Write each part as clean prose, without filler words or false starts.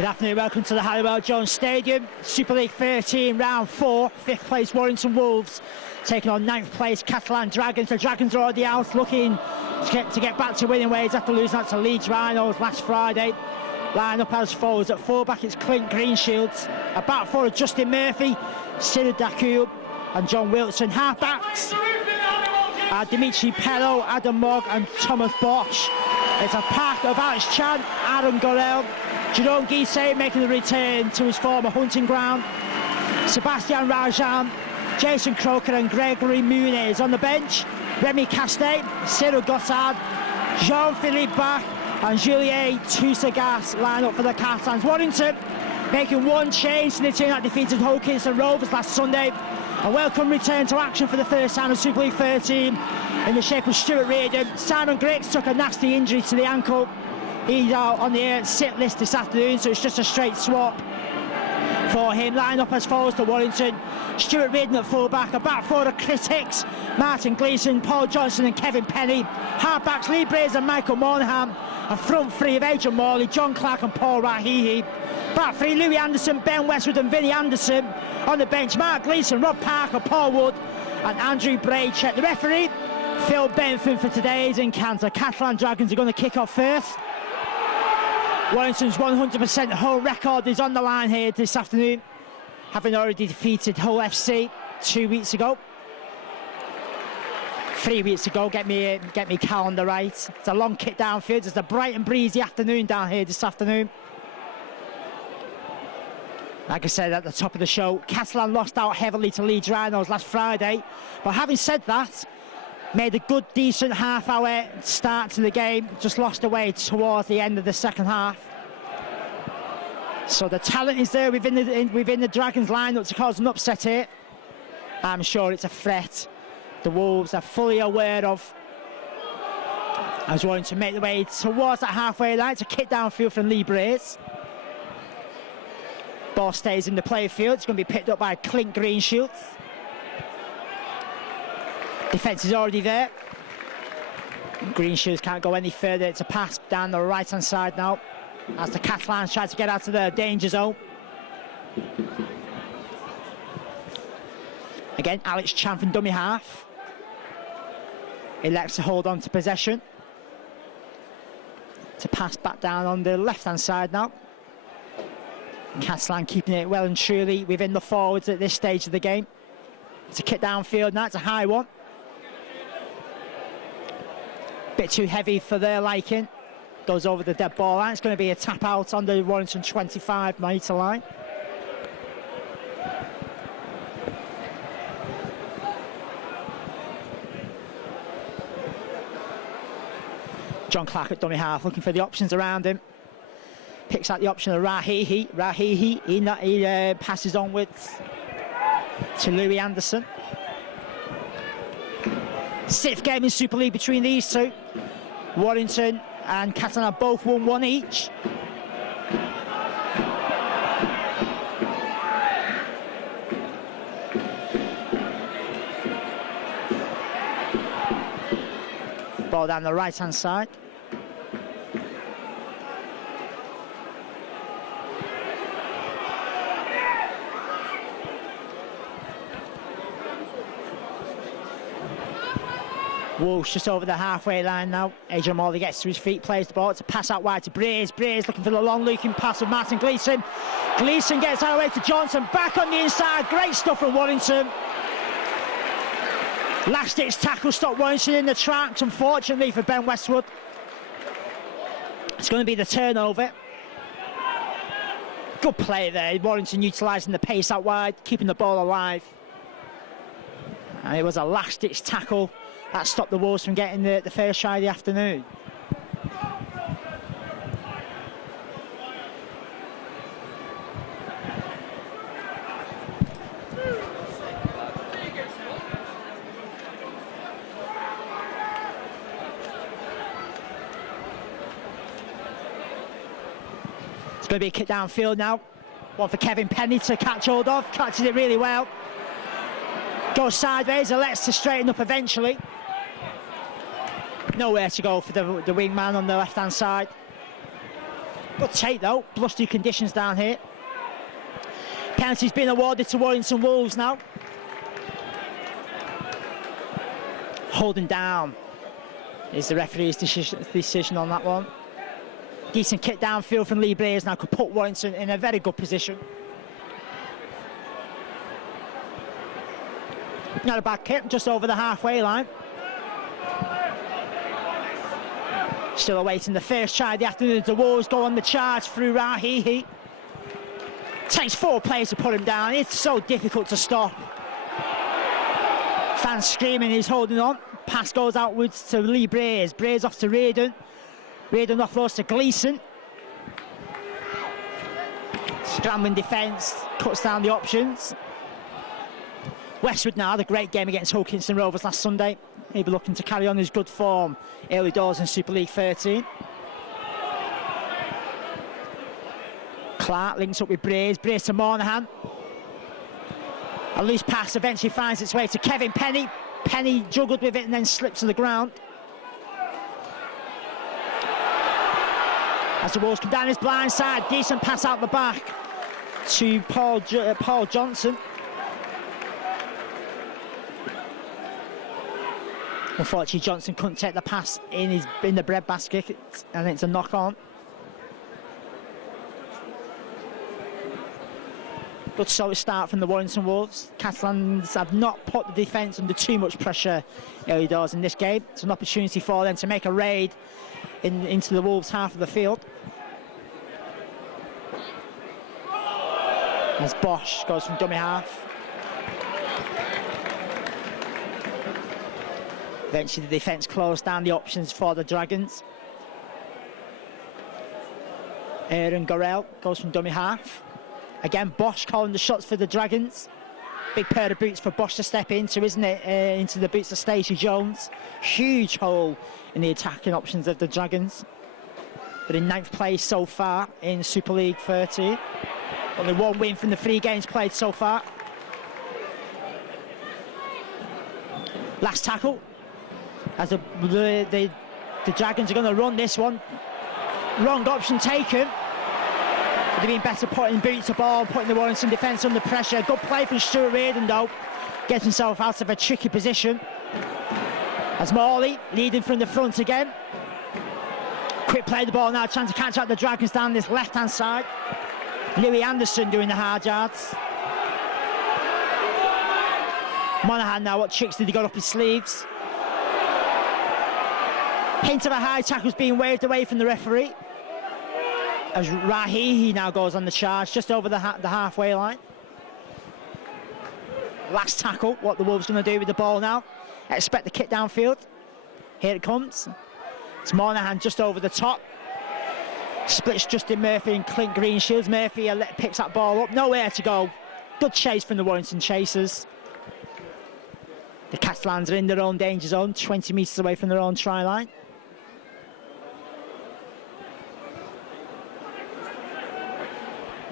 Good afternoon, welcome to the Halliwell Jones Stadium. Super League 13, round 4, 5th place Warrington Wolves taking on 9th place Catalan Dragons. The Dragons are already out, looking to get back to winning ways after losing out to Leeds Rhinos last Friday. Line up as follows: at fullback it's Clint Greenshields, a back four of Justin Murphy, Cyril Dacoub and John Wilson. Half-backs Dimitri Pello, Adam Mogg and Thomas Bosch. It's a pack of Alex Chan, Aaron Gorel, Jerome Guisset making the return to his former hunting ground, Sebastian Rajan, Jason Croker and Gregory Muniz. On the bench, Remy Castet, Cyril Gossard, Jean-Philippe Bach and Julien Toussagas line up for the Catalans. Warrington making one change to the team that defeated Hawkins and Rovers last Sunday. A welcome return to action for the first time in Super League 13 in the shape of Stuart Reardon. Simon Griggs took a nasty injury to the ankle. He's out on the sit list this afternoon, so it's just a straight swap for him. Line up as follows to Warrington: Stuart Reardon at fullback, a back four of Chris Hicks, Martin Gleeson, Paul Johnson and Kevin Penny. Halfbacks Lee Braze and Michael Monaghan. A front three of Adrian Morley, John Clark and Paul Rahihi. Back three, Louis Anderson, Ben Westwood and Vinnie Anderson. On the bench, Mark Gleeson, Rob Parker, Paul Wood and Andrew Braycheck. The referee, Phil Benford, for today's encounter. Catalan Dragons are going to kick off first. Warrington's 100% home record is on the line here this afternoon, having already defeated Hull FC 2 weeks ago. 3 weeks ago, get me calendar right. It's a long kick downfield. It's a bright and breezy afternoon down here this afternoon. Like I said at the top of the show, Catalan lost out heavily to Leeds Rhinos last Friday. But having said that, made a good, decent half-hour start to the game. Just lost away towards the end of the second half. So the talent is there within the Dragons lineup to cause an upset here. I'm sure it's a threat the Wolves are fully aware of. I was wanting to make the way towards that halfway line. It's a kick downfield from Lee Braze. Ball stays in the play field. It's going to be picked up by Clint Greenshields. Defence is already there. Greenshields can't go any further. It's a pass down the right-hand side now as the Catalans try to get out of the danger zone. Again, Alex Chan from dummy half. Elects to hold on to possession. To pass back down on the left-hand side now. Catalan keeping it well and truly within the forwards at this stage of the game. It's a kick downfield now, it's a high one. Bit too heavy for their liking. Goes over the dead ball line. It's going to be a tap out on the Warrington 25-metre line. John Clark at dummy half, looking for the options around him. Picks out the option of Rahihi. Rahihi, he passes onwards to Louis Anderson. 6th game in Super League between these two. Warrington and Catalan have both won one each. Ball down the right-hand side. Wolves just over the halfway line now. Adrian Morley gets to his feet, plays the ball. It's a pass out wide to Braze. Braze looking for the long-looking pass of Martin Gleeson. Gleeson gets out of the way to Johnson. Back on the inside. Great stuff from Warrington. Last-ditch tackle stopped Warrington in the tracks, unfortunately for Ben Westwood. It's going to be the turnover. Good play there. Warrington utilising the pace out wide, keeping the ball alive. And it was a last-ditch tackle that stopped the Wolves from getting the first try of the afternoon. It's going to be a kick downfield now. One for Kevin Penny to catch hold of. Catches it really well. Goes sideways, elects to straighten up eventually. Nowhere to go for the wingman on the left-hand side. Good take though, blustery conditions down here. Penalty's been awarded to Warrington Wolves now. Holding down is the referee's decision on that one. Decent kick downfield from Lee Blaze now could put Warrington in a very good position. Not a bad kick, just over the halfway line. Still awaiting the first try of the afternoon. The Wolves go on the charge through Rahihi. Takes 4 players to put him down. It's so difficult to stop. Fans screaming, he's holding on. Pass goes outwards to Lee Braze. Braze off to Reardon. Reardon offloads to Gleeson. Scrambling defence, cuts down the options. Westwood now, the great game against Hull Kingston Rovers last Sunday. He'll be looking to carry on his good form early doors in Super League 13. Clark links up with Braze. Braze to Monahan. A loose pass eventually finds its way to Kevin Penny. Penny juggled with it and then slips to the ground. As the Wolves come down his blind side, decent pass out the back to Paul Johnson. Unfortunately, Johnson couldn't take the pass in the breadbasket, and it's a knock-on. Good solid start from the Warrington Wolves. Catalans have not put the defence under too much pressure early doors in this game. It's an opportunity for them to make a raid into the Wolves' half of the field. As Bosch goes from dummy half. Eventually the defence closed down the options for the Dragons. Aaron Gorell goes from dummy half. Again, Bosch calling the shots for the Dragons. Big pair of boots for Bosch to step into, isn't it? Into the boots of Stacey Jones. Huge hole in the attacking options of the Dragons. But in 9th place so far in Super League 13. Only 1 win from the 3 games played so far. Last tackle. As the Dragons are going to run this one. Wrong option taken. Would have been better putting boots to ball, putting the Warrington defence under pressure. Good play from Stuart Reardon though. Gets himself out of a tricky position. As Morley leading from the front again. Quick play the ball now, trying to catch out the Dragons down this left-hand side. Louis Anderson doing the hard yards. Monahan now, what tricks did he got up his sleeves? Hint of a high tackle's being waved away from the referee. As Rahihi now goes on the charge, just over the halfway line. Last tackle, what the Wolves going to do with the ball now. Expect the kick downfield. Here it comes. It's Monahan just over the top. Splits Justin Murphy and Clint Greenshields. Murphy picks that ball up, nowhere to go. Good chase from the Warrington chasers. The Catalans are in their own danger zone, 20 metres away from their own try line.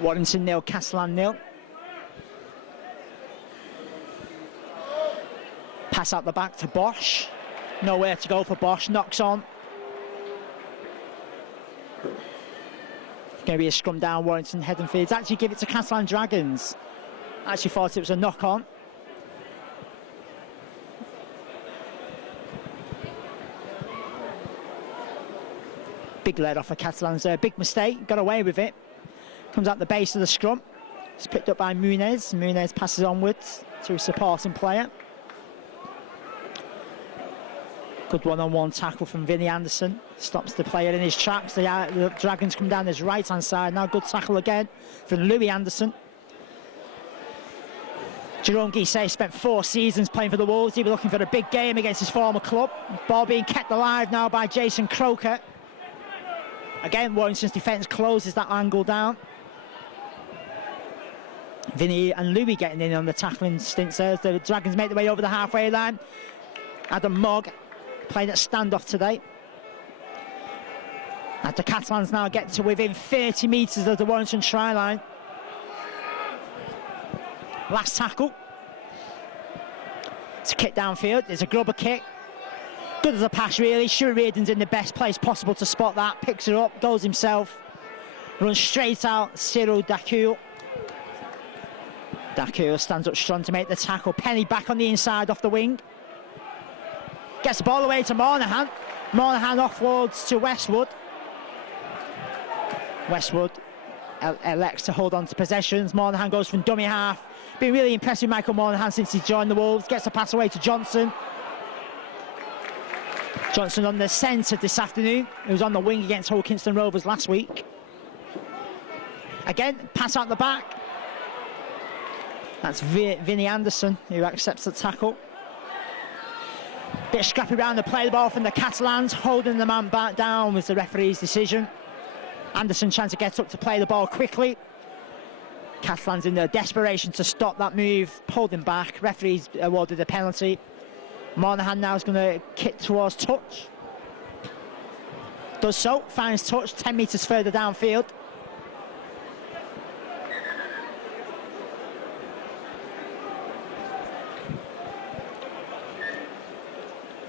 Warrington 0, Catalan 0. Pass out the back to Bosch. Nowhere to go for Bosch, knocks on. Going to be a scrum down, Warrington head and feeds. Actually give it to Catalan Dragons. Actually thought it was a knock on. Big let off for Catalans there, big mistake, got away with it. Comes out the base of the scrum. It's picked up by Muniz. Muniz passes onwards to a supporting player. Good one-on-one tackle from Vinnie Anderson. Stops the player in his tracks. The Dragons come down his right-hand side. Now good tackle again from Louis Anderson. Jerome Guisset spent 4 seasons playing for the Wolves. He'll be looking for a big game against his former club. Ball being kept alive now by Jason Croker. Again, Warrington's defence closes that angle down. Vinny and Louis getting in on the tackling stints there. The Dragons make their way over the halfway line. Adam Mogg playing at standoff today. As the Catalans now get to within 30 metres of the Warrington try line. Last tackle. It's a kick downfield. There's a grubber kick. Good as a pass, really. Stuart Reardon's in the best place possible to spot that. Picks it up, goes himself. Runs straight out, Cyril Dakul. Dakul stands up strong to make the tackle. Penny back on the inside off the wing. Gets the ball away to Monahan. Monahan offloads to Westwood. Westwood elects to hold on to possessions. Monahan goes from dummy half. Been really impressed with Michael Monahan since he joined the Wolves. Gets a pass away to Johnson. Johnson on the centre this afternoon. He was on the wing against Hull Kingston Rovers last week. Again, pass out the back. That's Vinny Anderson who accepts the tackle. Bit scrappy around the play the ball from the Catalans. Holding the man back down was the referee's decision. Anderson trying to get up to play the ball quickly. Catalans in their desperation to stop that move, pulled him back. Referees awarded a penalty. Monahan now is going to kick towards touch. Does so, finds touch 10 metres further downfield.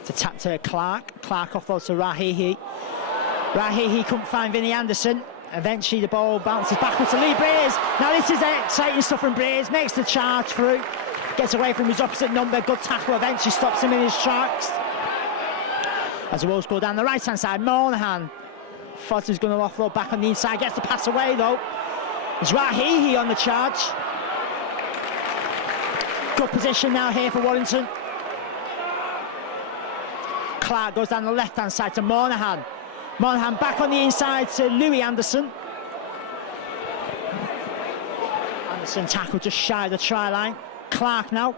It's a tap to Clark. Clark offloads to Rahihi. Rahihi couldn't find Vinny Anderson. Eventually the ball bounces backwards to Lee Breers. Now this is exciting stuff from Breers. Makes the charge through. Gets away from his opposite number. Good tackle. Eventually stops him in his tracks. As the Wolves go down the right-hand side, Monahan. Fodder's going to offload back on the inside. Gets the pass away though. It's Rahihi on the charge. Good position now here for Warrington. Clark goes down the left-hand side to Monahan. Monahan back on the inside to Louis Anderson. Anderson tackle just shy of the try line. Clark now.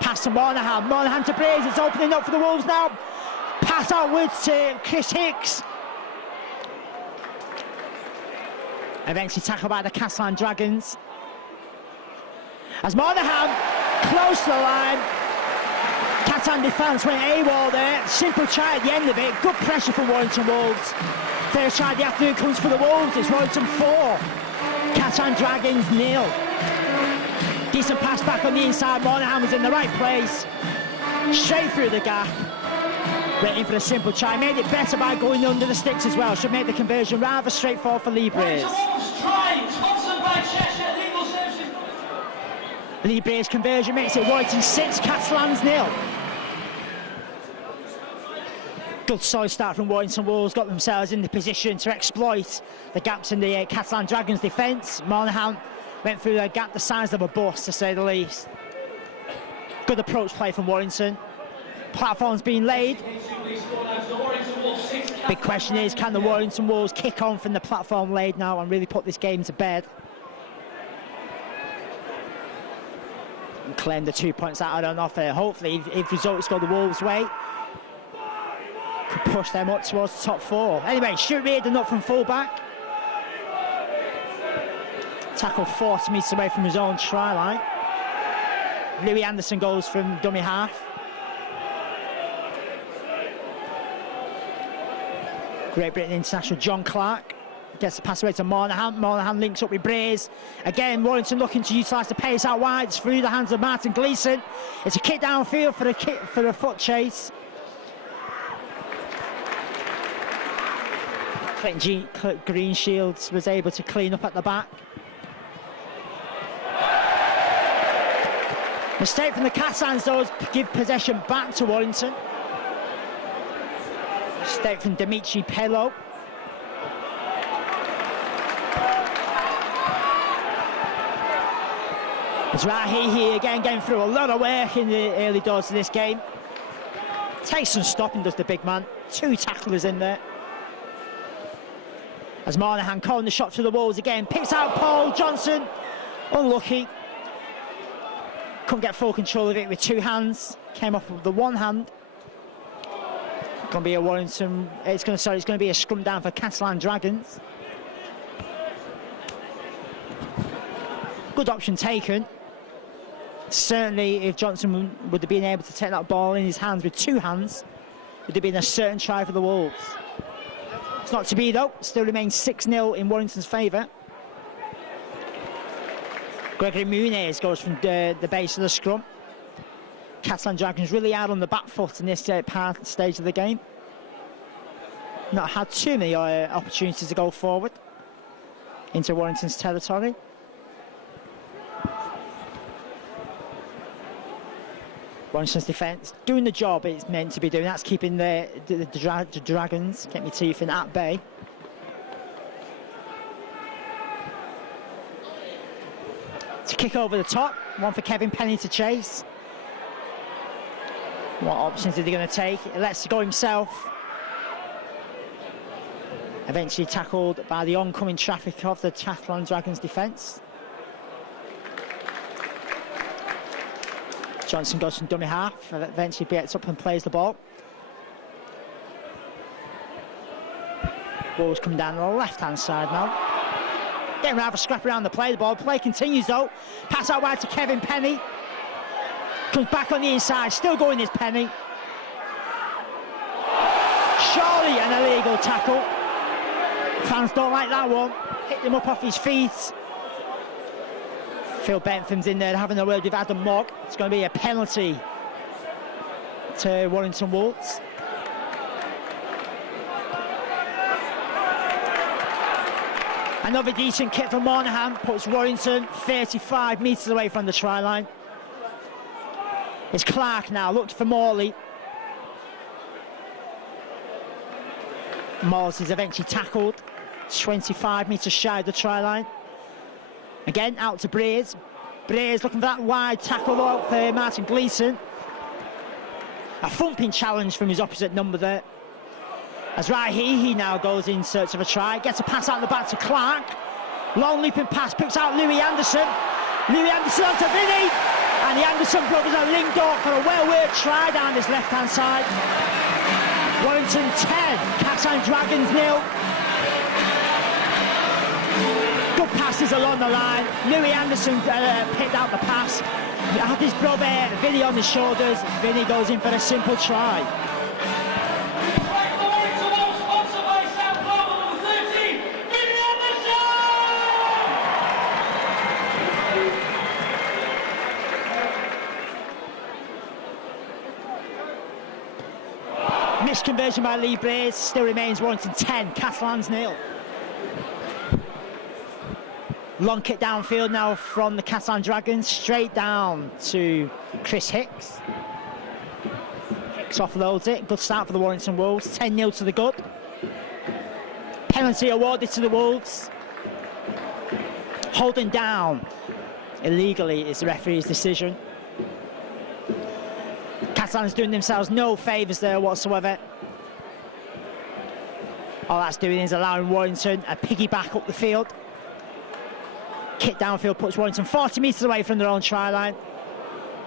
Pass to Monahan. Monahan to Breers. It's opening up for the Wolves now. Pass outwards to Chris Hicks. Eventually tackled by the Catalan Dragons. As Monahan close to the line. Catalan defence went AWOL there. Simple try at the end of it. Good pressure from Warrington Wolves. First try of the afternoon comes for the Wolves. It's Warrington 4. Catalan Dragons 0. Decent pass back on the inside. Monahan was in the right place. Straight through the gap. Waiting for a simple try. Made it better by going under the sticks as well. Should make the conversion rather straightforward for Lee Breers. Lee Breers' conversion makes it Warrington 6, Catalans 0. Good solid start from Warrington Wolves. Got themselves in the position to exploit the gaps in the Catalan Dragons' defence. Monahan went through a gap the size of a bus, to say the least. Good approach play from Warrington. Platform's been laid. Big question is, can the Warrington Wolves kick on from the platform laid now and really put this game to bed? And claim the 2 points out on offer. Hopefully, if results go the Wolves' way, could push them up towards the top 4. Anyway, Stuart Reardon up from full-back. Tackle 40 metres away from his own try line. Louis Anderson goes from dummy half. Great Britain international John Clark gets the pass away to Monahan. Monahan links up with Breers. Again, Warrington looking to utilise the pace out wide. It's through the hands of Martin Gleeson. It's a kick downfield for a foot chase. Clinton Greenshields was able to clean up at the back. Mistake from the Catalans though, give possession back to Warrington. Mistake from Dimitri Pello. It's Rahihi again getting through a lot of work in the early doors of this game. Takes some stopping, does the big man. 2 tacklers in there. As Monahan calling the shot to the Wolves again. Picks out Paul Johnson. Unlucky. Couldn't get full control of it with 2 hands. Came off with the 1 hand. Going to be a Warrington. It's going to be a scrum down for Catalan Dragons. Good option taken. Certainly, if Johnson would have been able to take that ball in his hands with 2 hands, it would have been a certain try for the Wolves. It's not to be though. Still remains 6-0 in Warrington's favour. Gregory Muniz goes from the base of the scrum. Catalan Dragons really out on the back foot in this stage of the game. Not had too many opportunities to go forward. into Warrington's territory. Warrington's defence doing the job it's meant to be doing. That's keeping the Dragons, get me teeth in, at bay. To kick over the top, one for Kevin Penny to chase. What options are they going to take? He lets to go himself. Eventually tackled by the oncoming traffic of the Catalan Dragons defence. Johnson goes from dummy half, eventually gets up and plays the ball. Wolves come down on the left-hand side now. Getting rather scrappy around the play. The ball play continues though. Pass out wide to Kevin Penny. Comes back on the inside, still going is Penny. Surely an illegal tackle. Fans don't like that one. Hit him up off his feet. Phil Bentham's in there having a word with Adam Mogg. It's going to be a penalty to Warrington Wolves. Another decent kick from Monahan puts Warrington 35 metres away from the try line. It's Clark now, looked for Morley. Morris is eventually tackled, 25 metres shy of the try line. Again, out to Breers. Breers looking for that wide tackle out for Martin Gleeson. A thumping challenge from his opposite number there. As he now goes in search of a try, gets a pass out the back to Clark. Long leaping pass, picks out Louis Anderson. Louis Anderson onto Vinny. And the Anderson brothers are linked up for a well-worked try down this left-hand side. Warrington 10, Catalan Dragons 0. Good passes along the line. Louis Anderson picked out the pass. He had his brother Vinny on his shoulders. Vinny goes in for a simple try. Conversion by Lee Breers, still remains Warrington 10, Catalans 0. Long kick downfield now from the Catalan Dragons, straight down to Chris Hicks. Hicks offloads it, good start for the Warrington Wolves, 10-0 to the good. Penalty awarded to the Wolves. Holding down illegally is the referee's decision. Catalans doing themselves no favours there whatsoever. All that's doing is allowing Warrington a piggyback up the field. Kick downfield puts Warrington 40 metres away from their own try line.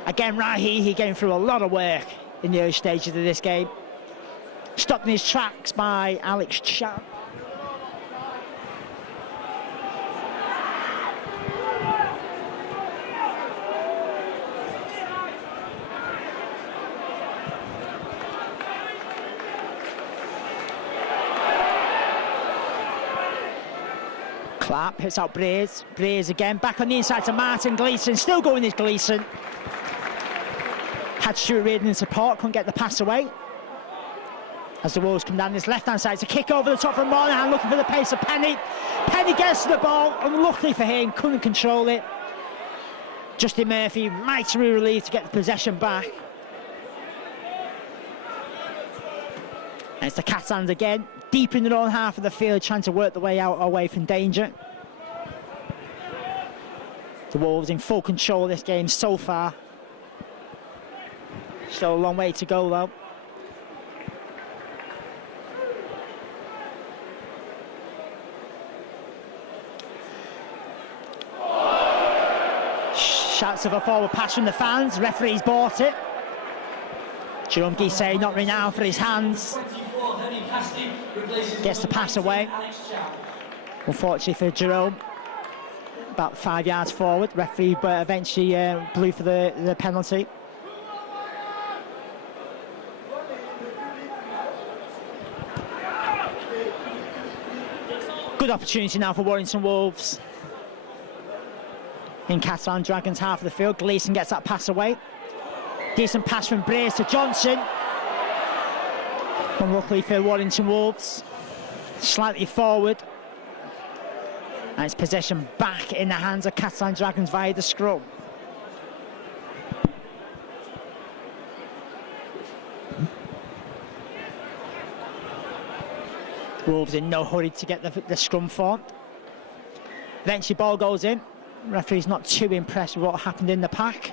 Again, he getting through a lot of work in the early stages of this game. Stopped in his tracks by Alex Chan. Clark hits out Breers. Breers again, back on the inside to Martin Gleeson. Still going is Gleeson. Had Stuart Reardon in support, couldn't get the pass away. As the Wolves come down this left-hand side, it's a kick over the top from Monahan, looking for the pace of Penny. Penny gets to the ball, unluckily for him, couldn't control it. Justin Murphy, mightily relieved to get the possession back. And it's the Catalans again, deep in their own half of the field, trying to work the way out away from danger. The Wolves in full control of this game so far. Still a long way to go though. Shouts of a forward pass from the fans. Referee's bought it. Jerome Guisset not renowned for his hands. Gets the pass away. Unfortunately for Jerome, about 5 yards forward. Referee eventually blew for the penalty. Good opportunity now for Warrington Wolves. In Catalan Dragons half of the field, Gleeson gets that pass away. Decent pass from Breers to Johnson. Unluckily for Warrington Wolves. Slightly forward. And it's possession back in the hands of Catalan Dragons via the scrum. Wolves in no hurry to get the scrum formed. Eventually ball goes in. Referee's not too impressed with what happened in the pack.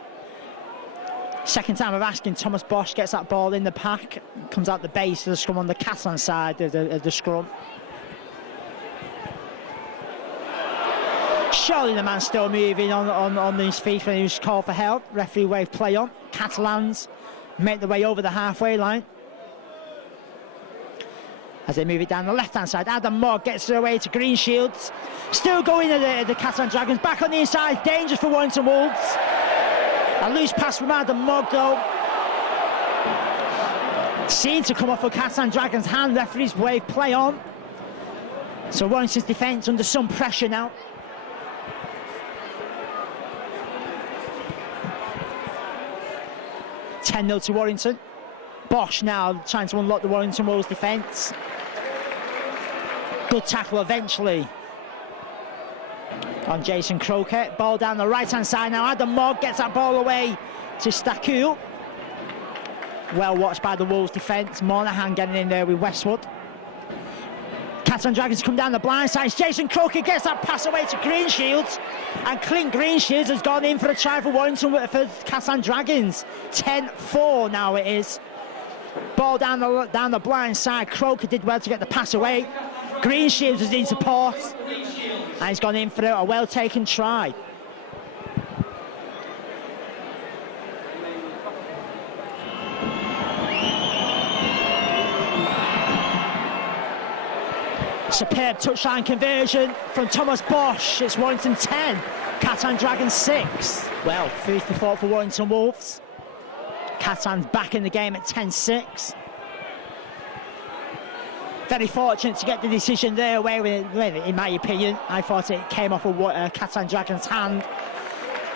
Second time of asking, Thomas Bosch gets that ball in the pack, comes out the base of the scrum on the Catalan side of the scrum. Surely the man's still moving on his feet when he was called for help. Referee wave play on. Catalans make their way over the halfway line. As they move it down the left-hand side, Adam Mogg gets it away to Greenshields. Still going at the Catalan Dragons. Back on the inside, dangerous for Warrington Wolves. A loose pass from Adam Mogg, though. Seemed to come off of Catalan Dragons' hand. Referee's wave play on. So Warrington's defence under some pressure now. (10-0) to Warrington. Bosch now trying to unlock the Warrington Wolves defence. Good tackle eventually on Jason Crockett. Ball down the right-hand side now. Adam Mogg gets that ball away to Stakul. Well watched by the Wolves defence. Monahan getting in there with Westwood. Catalan Dragons come down the blind side. Jason Crockett gets that pass away to Greenshields. And Clint Greenshields has gone in for a try for Warrington for Catalan Dragons. 10-4 now it is. Ball down the blind side. Croker did well to get the pass away. Greenshields is in support. And he's gone in for a well-taken try. Superb touchline conversion from Thomas Bosch. It's Warrington 10, Catalan Dragons 6. Well, food for thought for Warrington Wolves. Catalan's back in the game at 10-6. Very fortunate to get the decision there away with it, in my opinion. I thought it came off of Catalan Dragons' hand,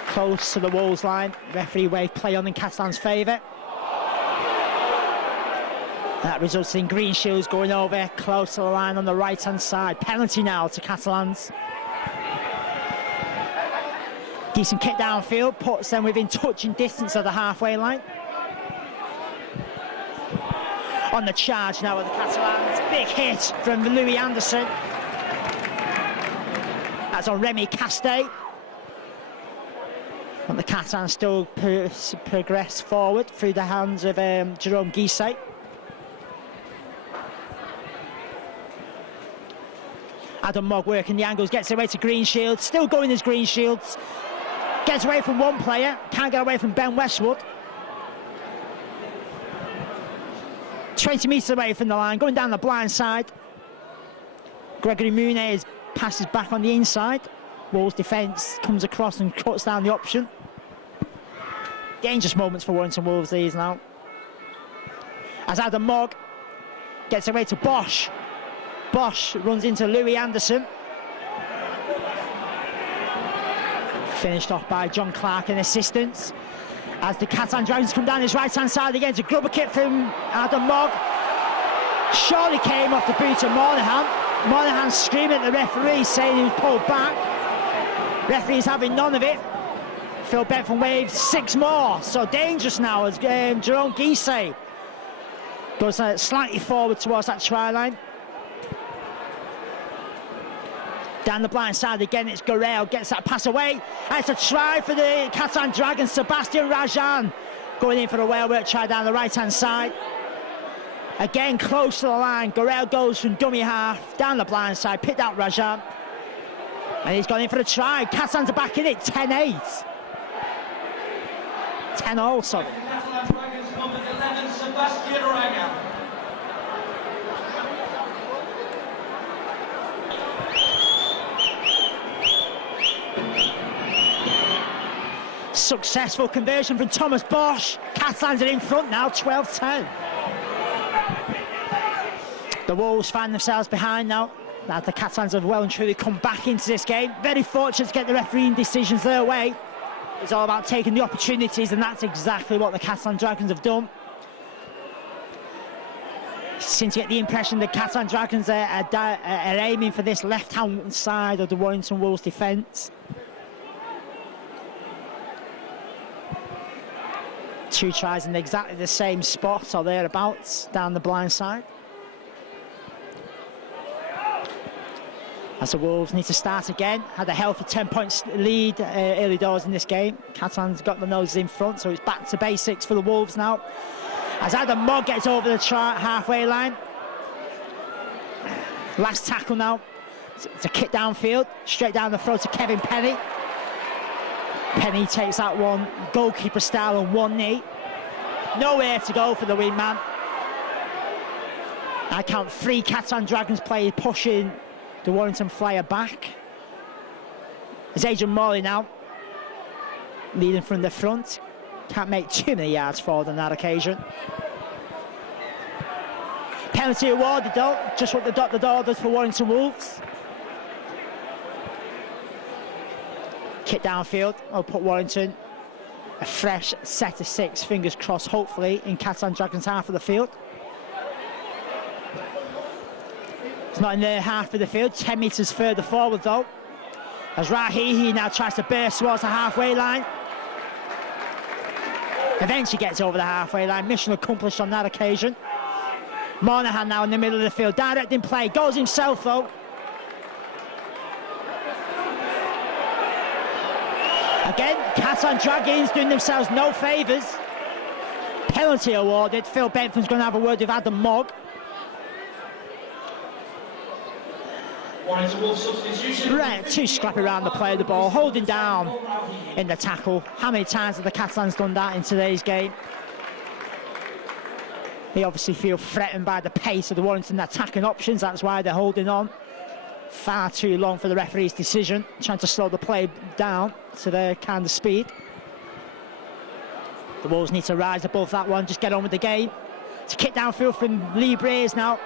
close to the Wolves line. Referee wave play on in Catalan's favour. That results in Greenshields going over close to the line on the right-hand side. Penalty now to Catalans. Decent kick downfield, puts them within touching distance of the halfway line. On the charge now with the Catalans. Big hit from Louis Anderson. That's on Remy Caste. And the Catalans still progress forward through the hands of Jerome Guisset. Adam Mogg working the angles, gets away to Greenshields, still going as Greenshields. Gets away from one player, can't get away from Ben Westwood. 20 metres away from the line, going down the blind side. Gregory Muniz passes back on the inside. Wolves defence comes across and cuts down the option. Dangerous moments for Warrington Wolves these now. As Adam Mogg gets away to Bosch. Bosch runs into Louis Anderson. Finished off by John Clark and assistants. As the Catalan Dragons come down his right-hand side again to grub a kick from Adam Mogg. Surely came off the boot of Monahan. Monahan screaming at the referee, saying he was pulled back. Referee's having none of it. Phil Bedford waves 6 more. So dangerous now as Jerome Guisset goes slightly forward towards that try line. Down the blind side again, it's Gorel, gets that pass away. And it's a try for the Catalan Dragons. Sebastian Rajan going in for a well-worked try down the right-hand side. Again, close to the line. Gorel goes from dummy half, down the blind side, picked out Rajan. And he's gone in for a try. Catalans are back in it, 10-8. 10-0, sorry. Catalan Dragons number 11, Sebastian Rajan. Successful conversion from Thomas Bosch. Catalans are in front now, 12-10. The Wolves find themselves behind now. Now the Catalans have well and truly come back into this game. Very fortunate to get the refereeing decisions their way. It's all about taking the opportunities, and that's exactly what the Catalan Dragons have done. Seem to get the impression the Catalan Dragons are aiming for this left-hand side of the Warrington Wolves defence. Two tries in exactly the same spot or thereabouts down the blind side. As the Wolves need to start again, had a healthy 10-point lead early doors in this game. Catalan's got the noses in front, so it's back to basics for the Wolves now. As Adam Mogg gets over the halfway line. Last tackle now. It's a kick downfield, straight down the throat to Kevin Penny. Penny takes that one, goalkeeper style on one knee. Nowhere to go for the wingman. I count 3 Catalan Dragons players pushing the Warrington Flyer back. It's Adrian Morley now, leading from the front. Can't make too many yards forward on that occasion. Penalty awarded though, just what the doctor ordered for Warrington Wolves. Kick downfield, I'll put Warrington a fresh set of 6, fingers crossed, hopefully, in Catalan Dragons' half of the field. It's not in their half of the field, 10 metres further forward though. As Rahihi now tries to burst towards the halfway line. Eventually gets over the halfway line, mission accomplished on that occasion. Monahan now in the middle of the field, directing play, goes himself though. Again, Catalan Dragons doing themselves no favours. Penalty awarded. Phil Benford's going to have a word with Adam Mogg. Right, too scrappy around the play of the ball, holding down in the tackle. How many times have the Catalans done that in today's game? They obviously feel threatened by the pace of the Warrington attacking options, that's why they're holding on. Far too long for the referee's decision, trying to slow the play down to their kind of speed. The Wolves need to rise above that one, just get on with the game. It's a kick downfield from Lee Brays now.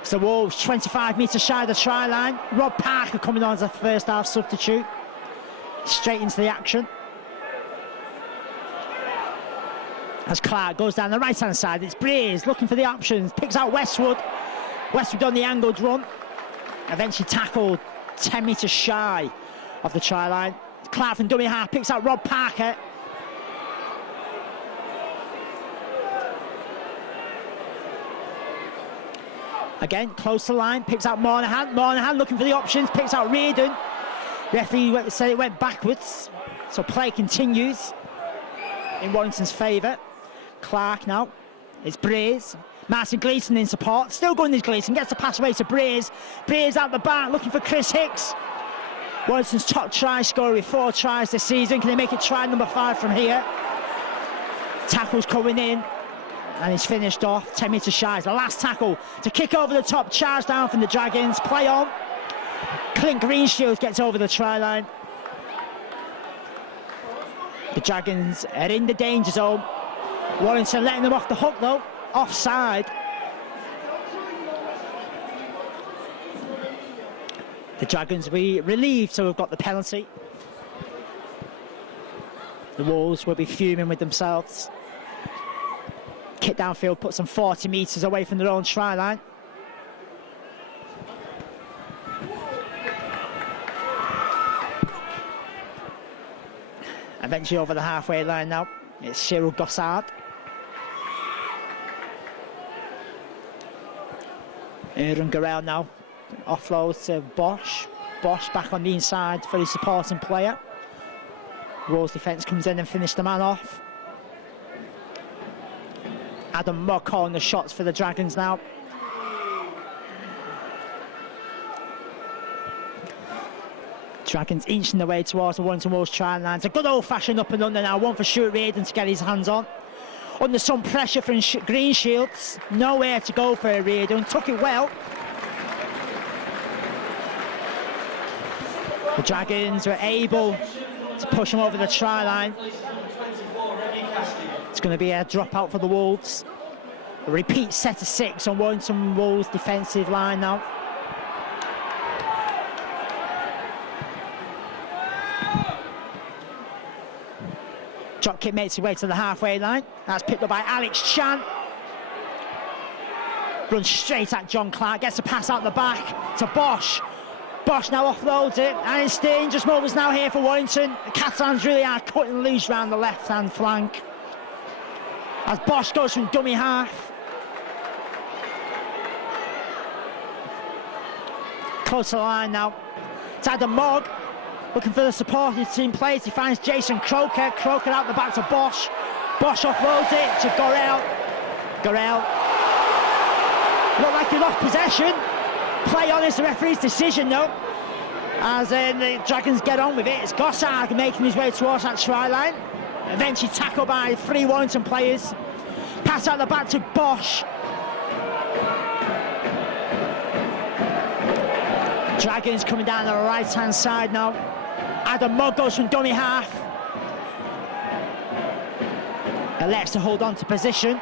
It's the Wolves 25 metres shy of the try line. Rob Parker coming on as a first half substitute. Straight into the action. As Clark goes down the right hand side, it's Brays looking for the options, picks out Westwood. Westwood on the angled run. Eventually tackled 10 metres shy of the try line. Clark from dummy half picks out Rob Parker. Again, close to the line, picks out Monahan. Monahan looking for the options, picks out Reardon. Referee said it went backwards, so play continues in Warrington's favour. Clark now, it's Brays. Martin Gleeson in support, still going this Gleeson, gets the pass away to Brays. Brays out the back, looking for Chris Hicks. Warrington's top try scorer with 4 tries this season. Can they make it try number 5 from here? Tackle's coming in, and he's finished off 10 metres shy. It's the last tackle to kick over the top, charge down from the Dragons, play on. Clint Greenshields gets over the try line. The Dragons are in the danger zone. Warrington letting them off the hook though, offside. The Dragons will be relieved to have got the penalty. The Wolves will be fuming with themselves. Kick downfield puts them 40 metres away from their own try line. Eventually over the halfway line now, it's Cyril Gossard. Aaron Garrell now, offloads to Bosch. Bosch back on the inside for his supporting player. Wolves defence comes in and finishes the man off. Adam Mogg calling the shots for the Dragons now. Dragons inching the way towards the Warrington Wolves try line. It's a good old-fashioned up and under now, one for Stuart Reardon to get his hands on. Under some pressure from Greenshields, nowhere to go for Reardon, took it well. The Dragons were able to push him over the try line. It's going to be a dropout for the Wolves. A repeat set of 6 on Warrington Wolves' defensive line now. Drop kick makes its way to the halfway line. That's picked up by Alex Chan. Runs straight at John Clark, gets a pass out the back to Bosch. Bosch now offloads it, and it's dangerous moments now here for Warrington. The Catalans really are cutting loose round the left-hand flank. As Bosch goes from dummy half. Close to the line now. It's Adam Mogg, looking for the supporting team players. He finds Jason Croker. Croker out the back to Bosch. Bosch offloads it to Gorel. Gorel. Looked like he lost possession. Play on is the referee's decision though. As the Dragons get on with it. It's Gossard making his way towards that try line. Eventually tackled by 3 Warrington players. Pass out the back to Bosch. Dragons coming down the right-hand side now. Adam Mogg goes from dummy half. Elects to hold on to position.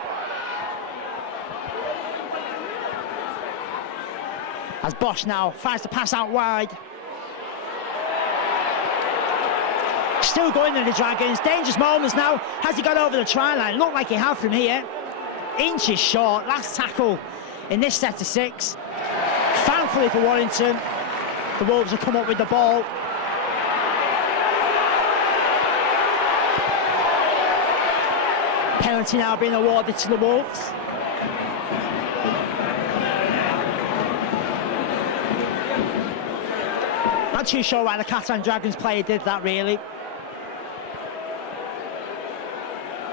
As Bosch now fires the pass out wide. Still going to the Dragons. Dangerous moments now. Has he got over the try line? Looked like he had from here. Inches short. Last tackle in this set of 6. Thankfully for Warrington, the Wolves have come up with the ball. Penalty now being awarded to the Wolves. Not too sure why the Catalan Dragons player did that, really.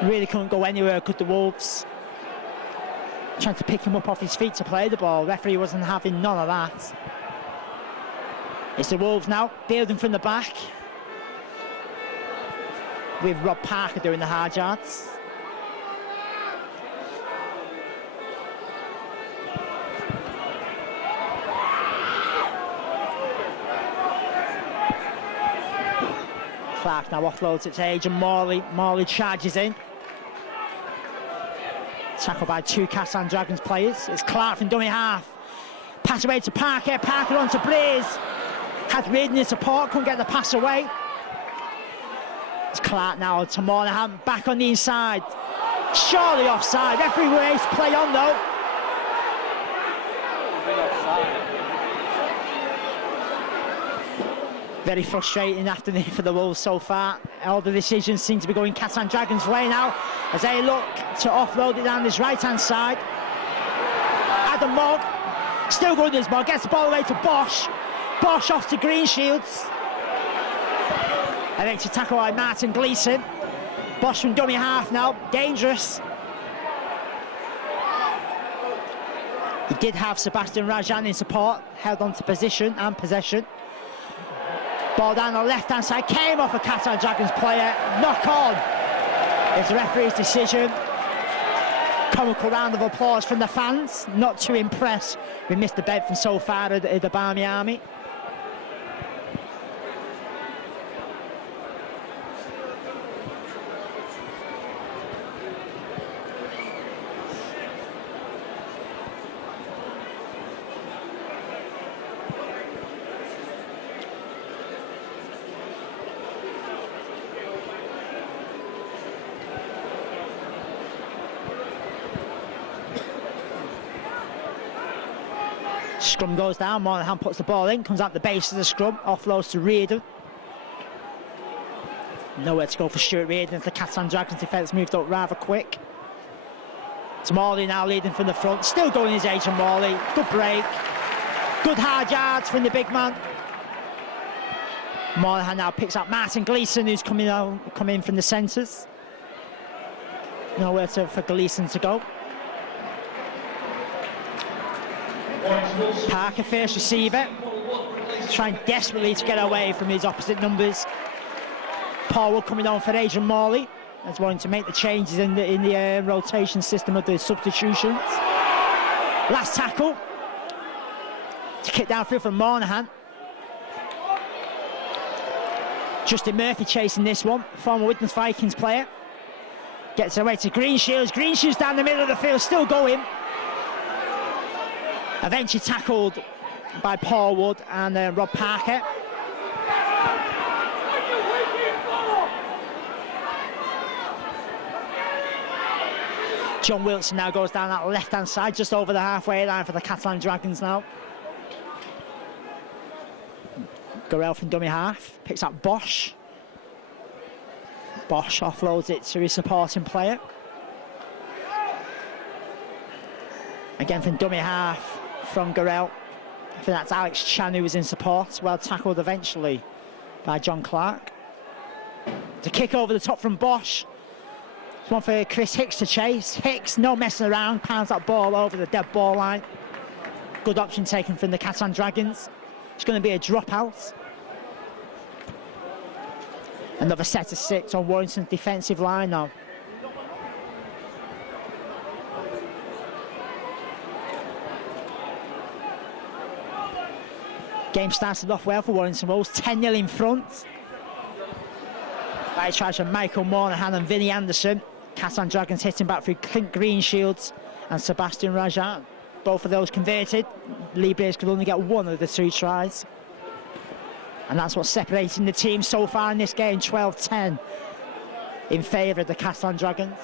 Really couldn't go anywhere, could the Wolves. Trying to pick him up off his feet to play the ball. Referee wasn't having none of that. It's the Wolves now, building from the back. With Rob Parker doing the hard yards. Clark now offloads it to Adrian Morley. Morley charges in. Tackled by 2 Catalan Dragons players. It's Clark from dummy half. Pass away to Parker. Parker on to Blaze. Had Reardon in support, couldn't get the pass away. It's Clark now to Monahan. Back on the inside. Surely offside. Referee waves play on though. Very frustrating afternoon for the Wolves so far. All the decisions seem to be going Catalan Dragons' way now as they look to offload it down this right-hand side. Adam Mogg, still going to his Mogg, gets the ball away to Bosch. Bosch off to Greenshields. Eventually tackled by Martin Gleeson. Bosch from dummy half now, dangerous. He did have Sebastian Rajan in support, held on to position and possession. Ball down the left-hand side, came off a Catalan Dragons player. Knock on is the referee's decision. Comical round of applause from the fans. Not too impressed with Mr. Bedford so far at the Barmy Army. Scrum goes down, Monahan puts the ball in, comes out the base of the scrum, offloads to Reardon. Nowhere to go for Stuart Reardon as the Catalan Dragons defence moved up rather quick. It's Morley now leading from the front, still going his Adrian Morley. Good break, good hard yards from the big man. Monahan now picks up Martin Gleeson, who's coming in from the centres. Nowhere for Gleeson to go. Parker first receiver, trying desperately to get away from his opposite numbers. Paul Wood coming on for Adrian Morley, as wanting to make the changes in the rotation system of the substitutions. Last tackle to kick downfield from Monahan. Justin Murphy chasing this one, former Widnes Vikings player. Gets away to Greenshields. Greenshields down the middle of the field, still going. Eventually tackled by Paul Wood and Rob Parker. John Wilson now goes down that left-hand side, just over the halfway line for the Catalan Dragons now. Gorel from dummy half, picks up Bosch. Bosch offloads it to his supporting player. Again from dummy half from Gorel. I think that's Alex Chan who was in support. Well tackled eventually by John Clark. It's a kick over the top from Bosch. It's one for Chris Hicks to chase. Hicks, no messing around, pounds that ball over the dead ball line. Good option taken from the Catalan Dragons. It's going to be a dropout. Another set of 6 on Warrington's defensive line now. Game started off well for Warrington Wolves, 10-0 in front. Right tries from Michael Monahan and Vinny Anderson. Catalan Dragons hitting back through Clint Greenshields and Sebastian Rajan. Both of those converted. Lee Braves could only get one of the 2 tries. And that's what's separating the team so far in this game, 12-10 in favour of the Catalan Dragons.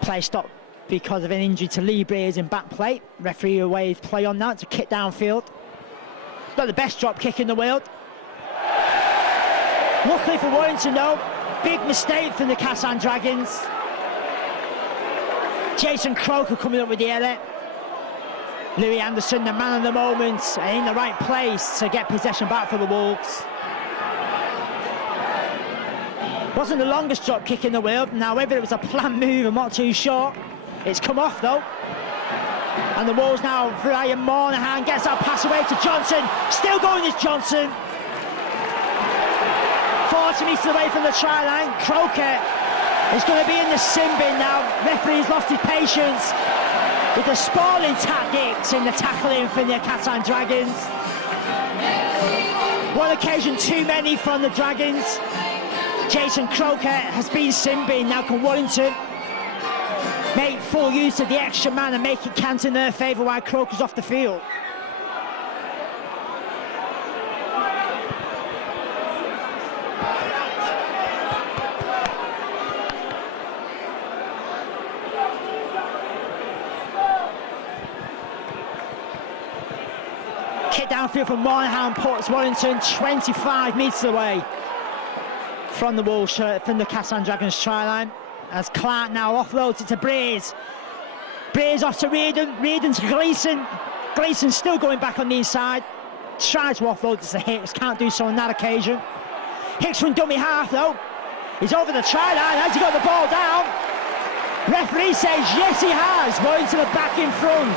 Play stopped because of an injury to Lee Braves in back plate. Referee away play on now. It's a kick downfield. Not the best drop kick in the world. Luckily for Warrington though, big mistake from the Catalan Dragons. Jason Croker coming up with the error. Louis Anderson, the man of the moment, in the right place to get possession back for the Wolves. Wasn't the longest drop kick in the world. Now whether it was a planned move, I'm not too sure. It's come off though. And the Wolves now, Ryan Monahan gets that pass away to Johnson. Still going is Johnson. 40 metres away from the try line. Croker is going to be in the sin bin now. Referee's lost his patience with the spalling tactics in the tackling from the Catalan Dragons. One occasion too many from the Dragons. Jason Croker has been sin bin. Now can Warrington make full use of the extra man and make it count in their favour while Croker's off the field. Kick downfield from Monahan puts Warrington 25 metres away from the Wolves, from the Catalan Dragons try line. As Clark now offloads it to Braze. Braze off to Reardon. Reardon to Gleeson. Gleeson still going back on the inside. Tries to offload it to Hicks. Can't do so on that occasion. Hicks from dummy half though. He's over the try line. Has he got the ball down? Referee says yes he has. Going to the back in front.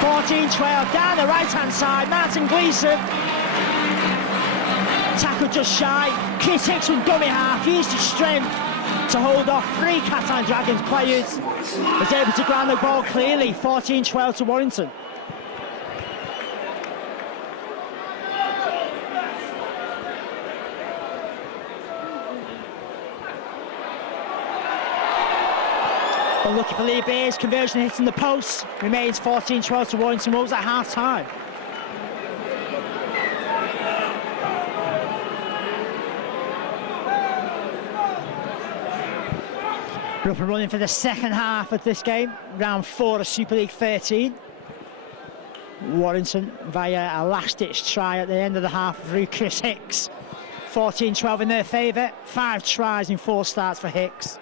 14-12 down the right hand side. Martin Gleeson. Tackle just shy. Chris Hicks from dummy half. Used his strength to hold off 3 Catalan Dragons players. Was able to ground the ball clearly. 14-12 to Warrington. Unlucky for Lee Bayes. Conversion hitting the post. Remains 14-12 to Warrington Wolves at half time. We're up and running for the second half of this game, round 4 of Super League 13. Warrington via a last-ditch try at the end of the half through Chris Hicks. 14-12 in their favour, 5 tries in 4 starts for Hicks.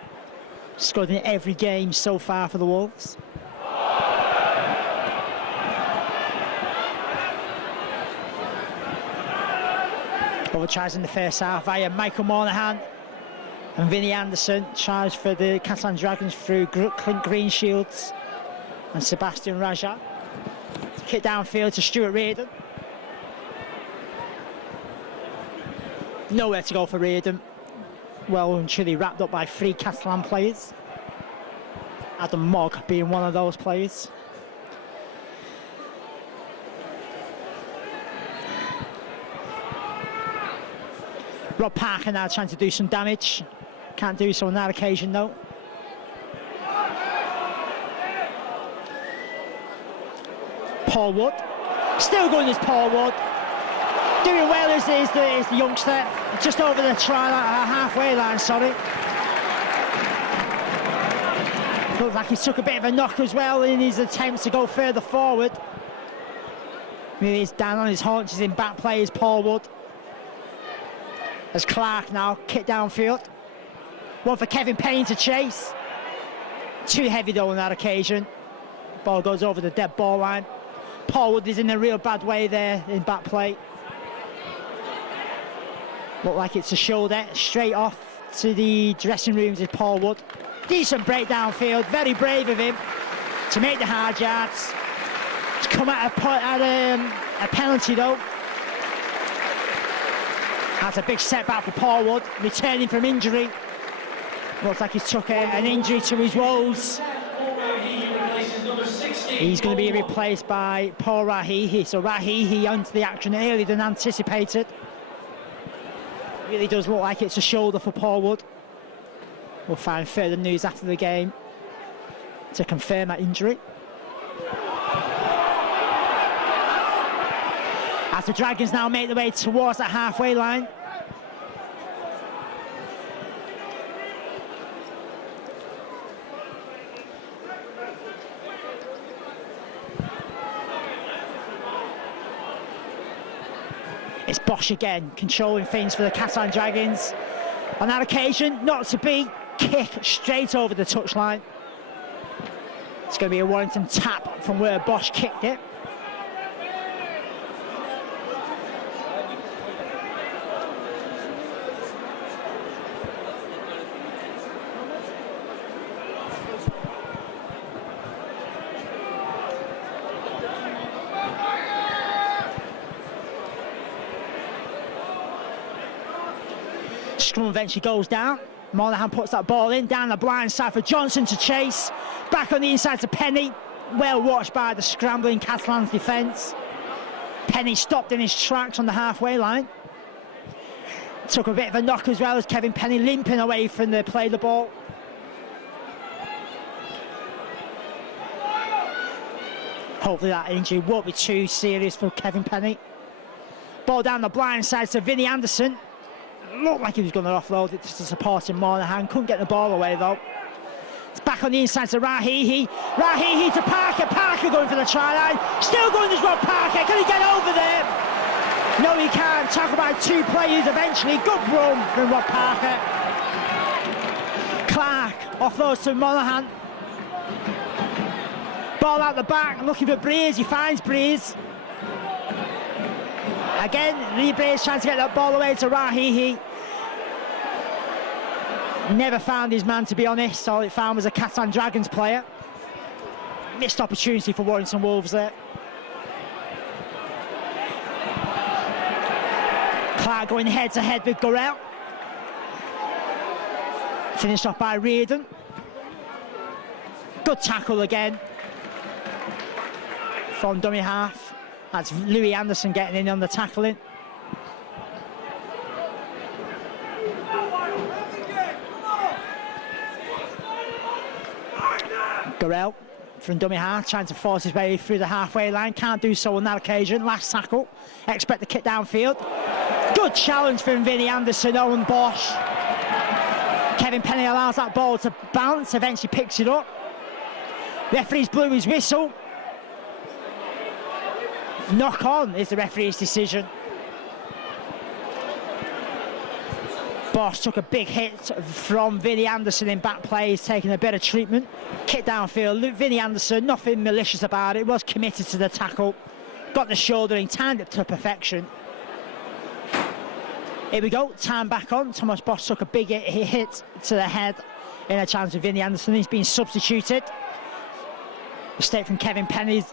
Scored in every game so far for the Wolves. Over tries in the first half via Michael Monahan and Vinny Anderson. Charge for the Catalan Dragons through Clint Greenshields and Sebastian Raja. Kick downfield to Stuart Reardon. Nowhere to go for Reardon. Well and truly wrapped up by 3 Catalan players. Adam Mogg being one of those players. Rob Parker now trying to do some damage. Can't do so on that occasion though. Paul Wood. Still going as Paul Wood. Doing well is the youngster. just over the halfway line, sorry. Looks like he took a bit of a knock as well in his attempts to go further forward. Really is down on his haunches in back play is Paul Wood. As Clark now kick downfield. One for Kevin Penny to chase. Too heavy though on that occasion. Ball goes over the dead ball line. Paul Wood is in a real bad way there in back play. Look like it's a shoulder. Straight off to the dressing rooms is Paul Wood. Decent break downfield. Very brave of him to make the hard yards. To come at a penalty though. That's a big setback for Paul Wood, returning from injury. Looks like he's took an injury to his woes. He's going to be replaced by Paul Rahihi. So Rahihi onto the action earlier than anticipated. Really does look like it's a shoulder for Paul Wood. We'll find further news after the game to confirm that injury. As the Dragons now make their way towards that halfway line. It's Bosch again, controlling things for the Catalan Dragons. On that occasion, not to be, kick straight over the touchline. It's going to be a Warrington tap from where Bosch kicked it. Scrum eventually goes down. Monaghan puts that ball in, down the blind side for Johnson to chase. Back on the inside to Penny. Well watched by the scrambling Catalan's defence. Penny stopped in his tracks on the halfway line. Took a bit of a knock as well as Kevin Penny limping away from the play the ball. Hopefully that injury won't be too serious for Kevin Penny. Ball down the blind side to Vinnie Anderson. Looked like he was going to offload it to supporting Monaghan. Couldn't get the ball away though. It's back on the inside to Rahihi. Rahihi to Parker. Parker going for the try line. Still going as well, Parker. Can he get over there? No, he can't. Talk about two players eventually. Good run from Rob Parker. Clark offloads to Monaghan. Ball out the back. Looking for Breeze. He finds Breeze. Again, Lee Breeze trying to get that ball away to Rahihi. Never found his man, to be honest. All it found was a Catalan Dragons player. Missed opportunity for Warrington Wolves there. Clark going head to head with Gorell. Finished off by Reardon. Good tackle again from dummy half. That's Louis Anderson getting in on the tackling. Gorell from dummy half, trying to force his way through the halfway line. Can't do so on that occasion. Last tackle. Expect the kick downfield. Good challenge from Vinnie Anderson, Owen Bosch. Kevin Penny allows that ball to bounce, eventually picks it up. Referee's blew his whistle. Knock on is the referee's decision. Bosch took a big hit from Vinnie Anderson in back play. He's taking a bit of treatment. Kick downfield. Vinnie Anderson, nothing malicious about it. Was committed to the tackle. Got the shouldering, timed it to perfection. Here we go, time back on. Thomas Bosch took a big hit to the head in a chance of Vinnie Anderson. He's been substituted. Mistake from Kevin Penny,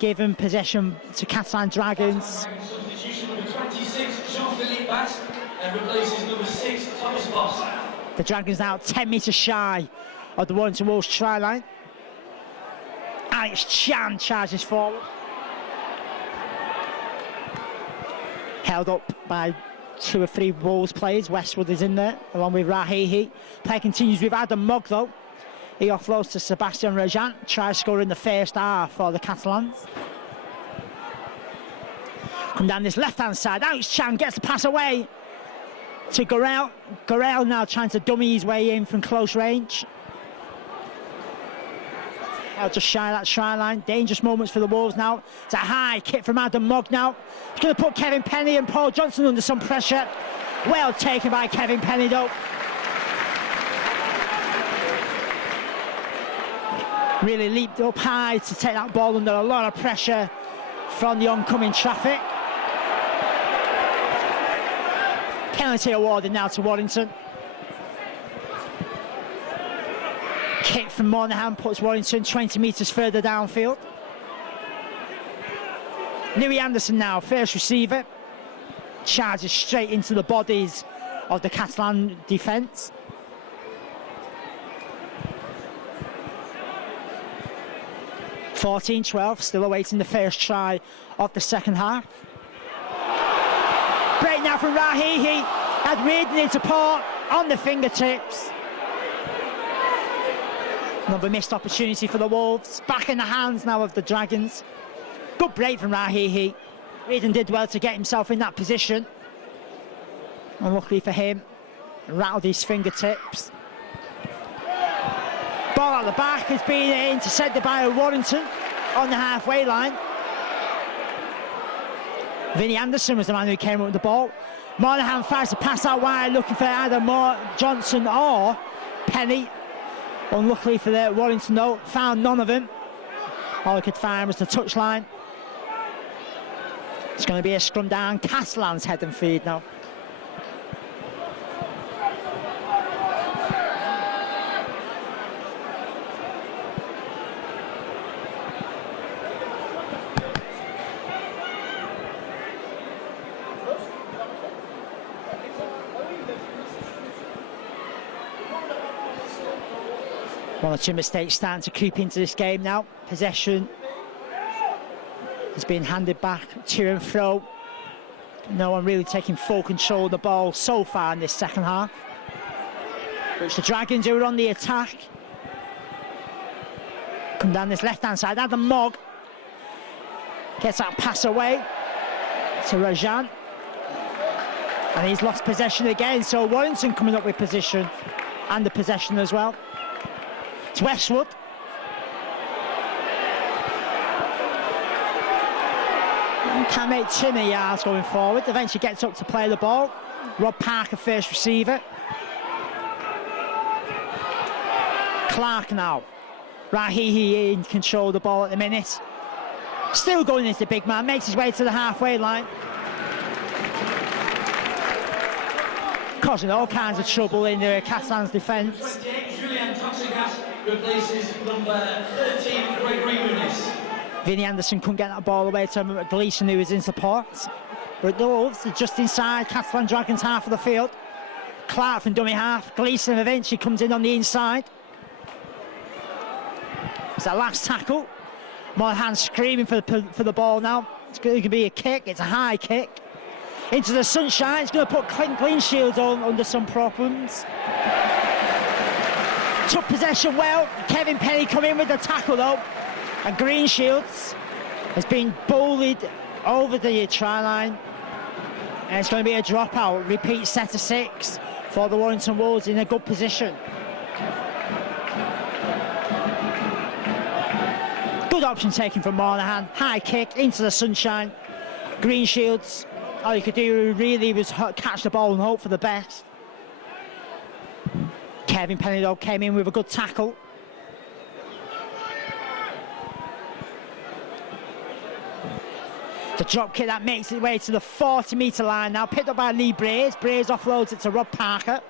given possession to Catalan Dragons. Substitution number 26, Jean-Philippe Bass, and replaces number 6, Thomas Bosch. The Dragons now 10 metres shy of the Warrington Wolves try line. Alex Chan charges forward. Held up by 2 or 3 Wolves players. Westwood is in there, along with Rahihi. Play continues with Adam Mogg though. He offloads to Sebastian Rejan, tries scoring the first half for the Catalans. Come down this left-hand side, Alex Chan gets the pass away. to Gorell. Gorell now trying to dummy his way in from close range. I'll just shy that try line. Dangerous moments for the Wolves now. It's a high kick from Adam Mogg now. It's going to put Kevin Penny and Paul Johnson under some pressure. Well taken by Kevin Penny though. Really leaped up high to take that ball under a lot of pressure from the oncoming traffic. Penalty awarded now to Warrington. Kick from Monahan puts Warrington 20 metres further downfield. Louis Anderson now, first receiver. Charges straight into the bodies of the Catalan defence. (14-12), still awaiting the first try of the second half. Break now from Rahihi. Had Reardon in support on the fingertips. Another missed opportunity for the Wolves. Back in the hands now of the Dragons. Good break from Rahihi. Reardon did well to get himself in that position. Unluckily for him, rattled his fingertips. Ball at the back has been intercepted by Warrington on the halfway line. Vinnie Anderson was the man who came up with the ball. Monahan fires a pass out wide, looking for either Johnson or Penny. Unluckily for the Warrington though, found none of them. All he could find was the touchline. It's going to be a scrum down. Catalan's head and feed now. One or two mistakes starting to creep into this game now. Possession has been handed back to and fro. No one really taking full control of the ball so far in this second half. Which the Dragons, who are on the attack, come down this left-hand side. Adam Mogg gets that pass away to Rajan. And he's lost possession again. So Warrington coming up with position and the possession as well. It's Westwood. Can't make too many yards going forward. Eventually gets up to play the ball. Rob Parker, first receiver. Clark now. Rahihi in control of the ball at the minute. Still going into the big man. Makes his way to the halfway line. Causing all kinds of trouble in the Catalan's defence. Replaces number 13, Gregory Muniz. Vinnie Anderson couldn't get that ball away to Gleeson, who was in support. But the Wolves are just inside Catalan Dragons half of the field. Clark from dummy half. Gleeson eventually comes in on the inside. It's that last tackle. Monahan screaming for the ball now. It's going to be a kick. It's a high kick. Into the sunshine. It's going to put Clint Greenshields under some problems. Took possession well. Kevin Penny come in with the tackle though. And Greenshields has been bullied over the try line. And it's going to be a dropout. Repeat set of 6 for the Warrington Wolves in a good position. Good option taken from Monahan. High kick into the sunshine. Greenshields, all he could do really was catch the ball and hope for the best. Kevin Penny though came in with a good tackle. The drop kick that makes its way to the 40-metre line now, picked up by Lee Braze. Braze offloads it to Rob Parker.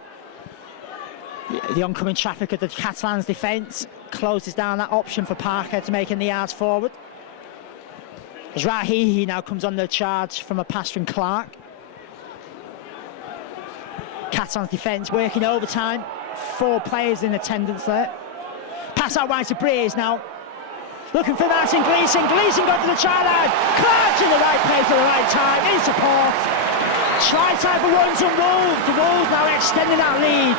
The oncoming traffic of the Catalans' defence closes down that option for Parker to make any yards forward. As Rahihi now comes on the charge from a pass from Clark. Catalans' defence working overtime. 4 players in attendance there. Pass out wide to Braze now. Looking for Martin Gleeson. Gleeson got to the try line. Clark in the right place at the right time. In support. Try time for Warrington Wolves. The Wolves now extending that lead.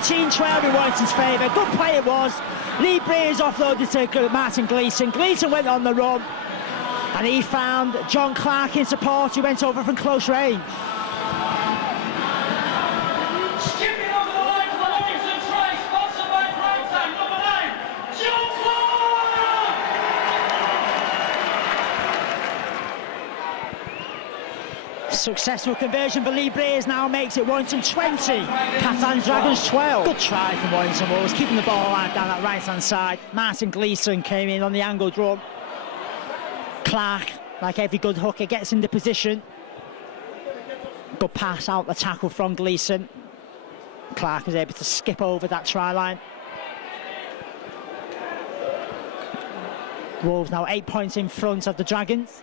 18-12 in Warrington's favour. Good play it was. Lee Braze offloaded to Martin Gleeson. Gleeson went on the run. And he found John Clark in support, who went over from close range. Skipping over the line for the Warrington try, sponsored by Primetime, number 9, John Clark! Successful conversion for Lee Breers now makes it Warrington 20, Catalan Dragons 12. Good try from Warrington Wolves, keeping the ball alive down that right-hand side. Martin Gleeson came in on the angled run. Clark, like every good hooker, gets into position. Good pass out the tackle from Gleeson. Clark was able to skip over that try line. Wolves now 8 points in front of the Dragons.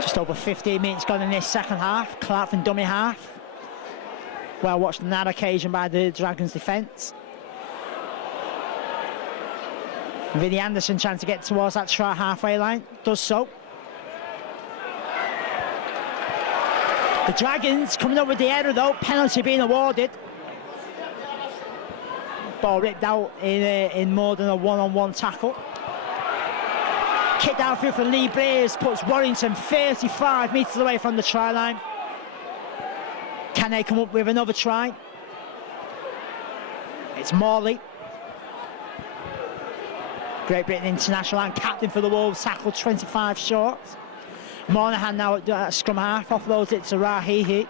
Just over 15 minutes gone in this second half. Clark from dummy half. Well watched on that occasion by the Dragons' defence. Vinnie Anderson trying to get towards that try halfway line. Does so. The Dragons coming up with the error though. Penalty being awarded. Ball ripped out in more than a one-on-one tackle. Kick downfield for Lee Breers puts Warrington 35 metres away from the try line. Can they come up with another try? It's Morley. Great Britain international and captain for the Wolves, tackled 25 short. Monahan now at scrum half, offloads it to Rahihi.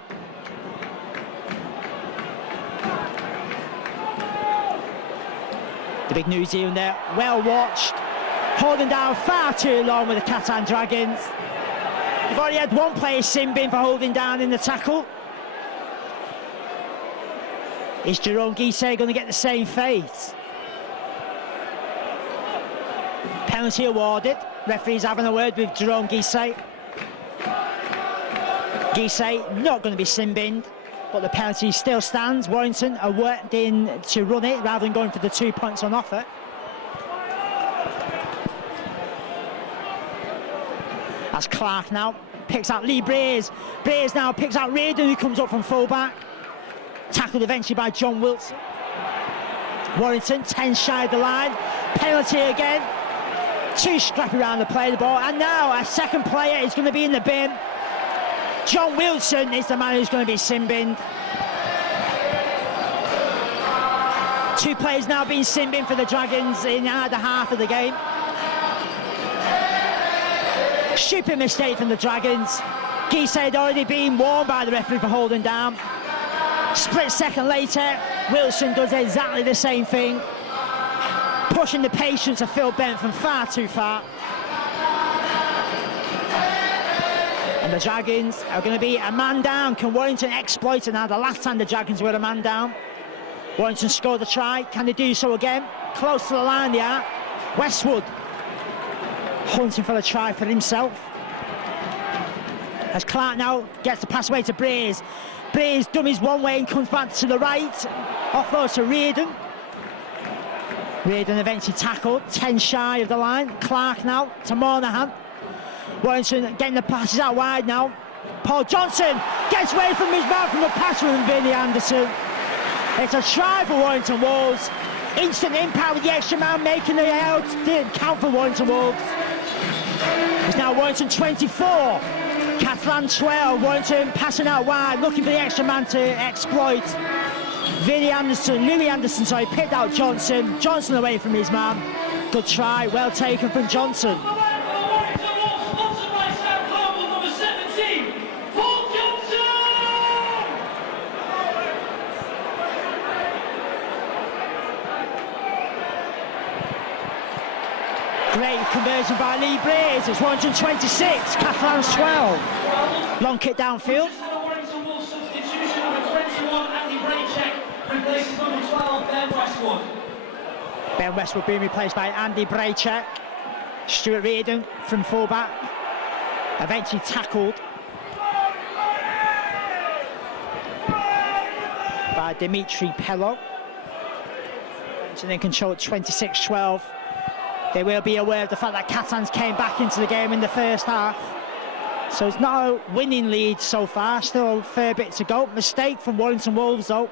The big New Zealander, well watched. Holding down far too long with the Catalan Dragons. You've already had one player sin bin for holding down in the tackle. Is Jerome Guisset going to get the same fate? Penalty awarded. Referee's having a word with Jerome Guisset. Guisset not going to be sin-binned, but the penalty still stands. Warrington are worked in to run it rather than going for the 2 points on offer. As Clark now picks out Lee Breers. Breers now picks out Reardon, who comes up from full-back. Tackled eventually by John Wilson. Warrington 10 shy of the line. Penalty again. Too scrappy around to play the ball. And now a second player is going to be in the bin. John Wilson is the man who's going to be sin-binned. 2 players now being sin-binned for the Dragons in either half of the game. Stupid mistake from the Dragons. Guisset had already been warned by the referee for holding down. Split second later, Wilson does exactly the same thing, pushing the patience of Phil Bent from far too far. And the Dragons are going to be a man down. Can Warrington exploit it now? The last time the Dragons were a man down, Warrington scored a try. Can they do so again? Close to the line they are. Westwood hunting for a try for himself. As Clark now gets the pass away to Breers. Breers dummies one way and comes back to the right. Offload to Reardon. Reardon eventually tackled, 10 shy of the line. Clark now to Monahan. Warrington getting the passes out wide now. Paul Johnson gets away from his man from a pass from Vinnie Anderson. It's a try for Warrington Wolves. Instant impact with the extra man, making the count for Warrington Wolves. It's now Warrington 24. Catalan 12, Warrington passing out wide, looking for the extra man to exploit. Louis Anderson, sorry, picked out Johnson. Johnson away from his man. Good try, well taken from Johnson. Great conversion by Lee Breers. It's Warrington 26, Catalans 12. Long kick downfield. Ben Westwood being replaced by Andy Braychek. Stuart Reardon from fullback. Eventually tackled by Dimitri Pello. Warrington in control at 26-12. They will be aware of the fact that Catalans came back into the game in the first half. So it's not a winning lead so far, still a fair bit to go. Mistake from Warrington Wolves though.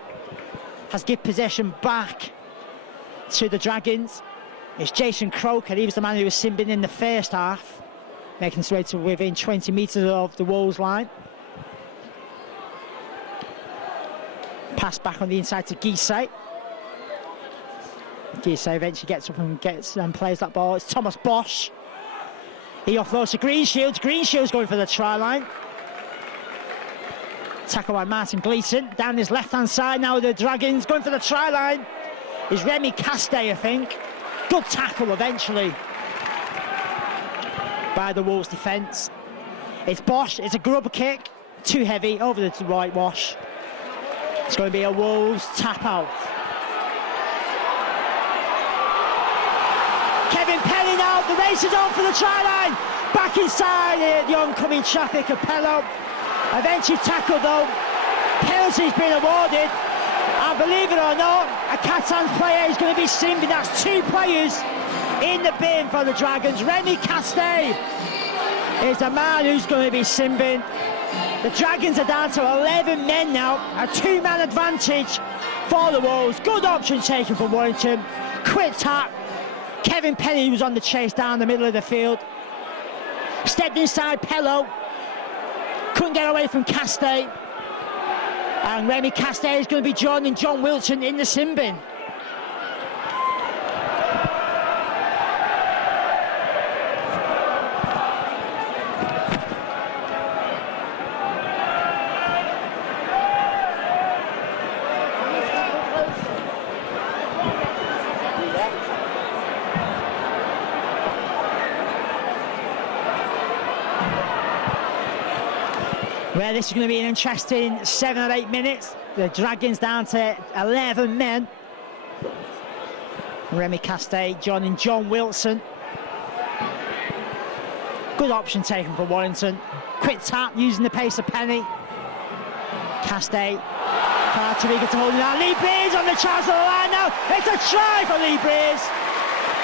has given possession back to the Dragons. It's Jason Croker. He was the man who was simbing in the first half, making his way to within 20 metres of the Wolves line. Pass back on the inside to Guisset. Guisset eventually gets up and plays that ball. It's Thomas Bosch. He offloads to Greenshields. Greenshields going for the try line. Tackle by Martin Gleeson. Down his left-hand side now, the Dragons going for the try line is Remy Castay, I think. Good tackle eventually by the Wolves defence. It's Bosch. It's a grubber kick. Too heavy over the whitewash. It's going to be a Wolves tap out. Kevin Penny now, the race is on for the try line. Back inside the oncoming traffic of Pello. Eventually tackled though. Penalty's been awarded. And believe it or not, a Catalan player is going to be simbing. That's 2 players in the bin for the Dragons. Remy Castay is the man who's going to be simbing. The Dragons are down to 11 men now, a 2-man advantage for the Wolves. Good option taken from Warrington. Quick tap. Kevin Penny was on the chase down the middle of the field. Stepped inside Pello. Couldn't get away from Castay. And Remy Castay is going to be joining John Wilson in the sin bin. Well, this is going to be an interesting 7 or 8 minutes. The Dragons down to 11 men. Remy Castay joining John Wilson. Good option taken for Warrington. Quick tap using the pace of Penny. Castay. Far too eager to hold it out. Lee Breeze on the chance of the line now. It's a try for Lee Breeze.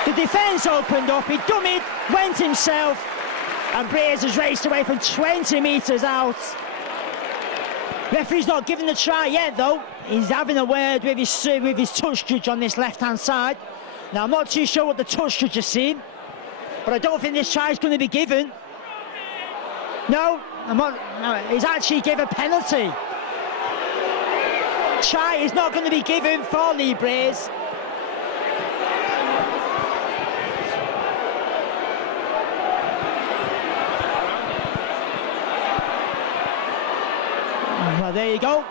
The defence opened up. He dummied, went himself. And Breeze has raced away from 20 metres out. Referee's not giving the try yet though. He's having a word with his touch judge on this left-hand side. Now I'm not too sure what the touch judge has seen, but I don't think this try is going to be given. No, he's actually given a penalty. Try is not going to be given for Lee Breeze. Well, there you go.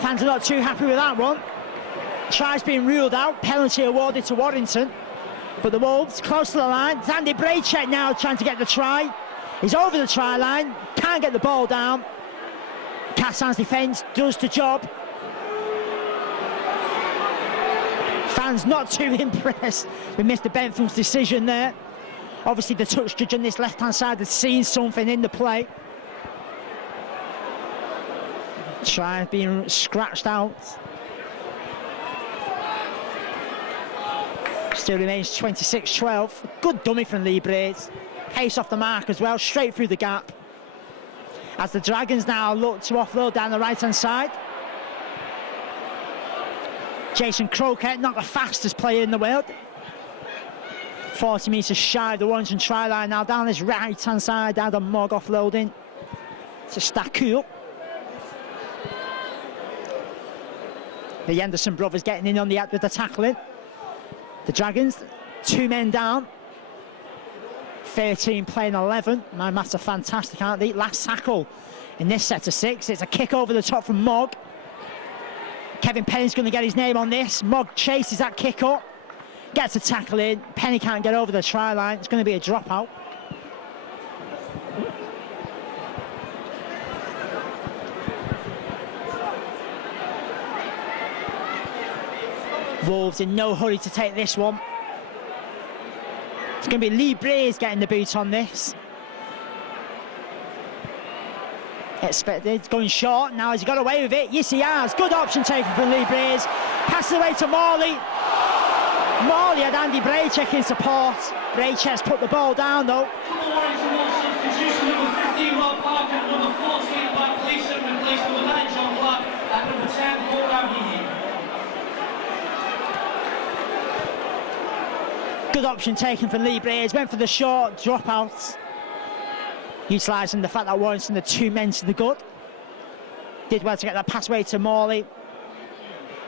Fans are not too happy with that one. Try's been ruled out. Penalty awarded to Warrington. But the Wolves close to the line. It's Andy Braycheck now trying to get the try. He's over the try line. Can't get the ball down. Catalan's defence does the job. Fans not too impressed with Mr. Bentham's decision there. Obviously the touch judge on this left-hand side has seen something in the play. Try being scratched out. Still remains 26-12. Good dummy from Lee Breeze. Pace off the mark as well, straight through the gap. As the Dragons now look to offload down the right-hand side. Jason Croker, not the fastest player in the world. 40 metres shy of the Warrington try line now down this right-hand side. Adam Mogg offloading to Stakul. The Anderson brothers getting in on the act with the tackling. The Dragons, 2 men down. 13 playing 11. My maths are fantastic, aren't they? Last tackle in this set of 6. It's a kick over the top from Mogg. Kevin Penny's going to get his name on this. Mogg chases that kick up. Gets a tackle in. Penny can't get over the try line. It's going to be a dropout. Wolves in no hurry to take this one. It's going to be Lee Breeze getting the boot on this. Expected, going short. Now has he got away with it? Yes, he has. Good option taken from Lee Breeze. Passes away to Morley. Morley had Andy Braycheck in support. Braycheck's put the ball down though. Substitution number 15, Rob Parker, number 14, Matt Gleeson, replaced number 9, John Black, and number 10, Paul Ramsey. Good option taken from Lee Brays, went for the short dropouts, utilising the fact that Warrington are 2 men to the good. Did well to get that pass away to Morley.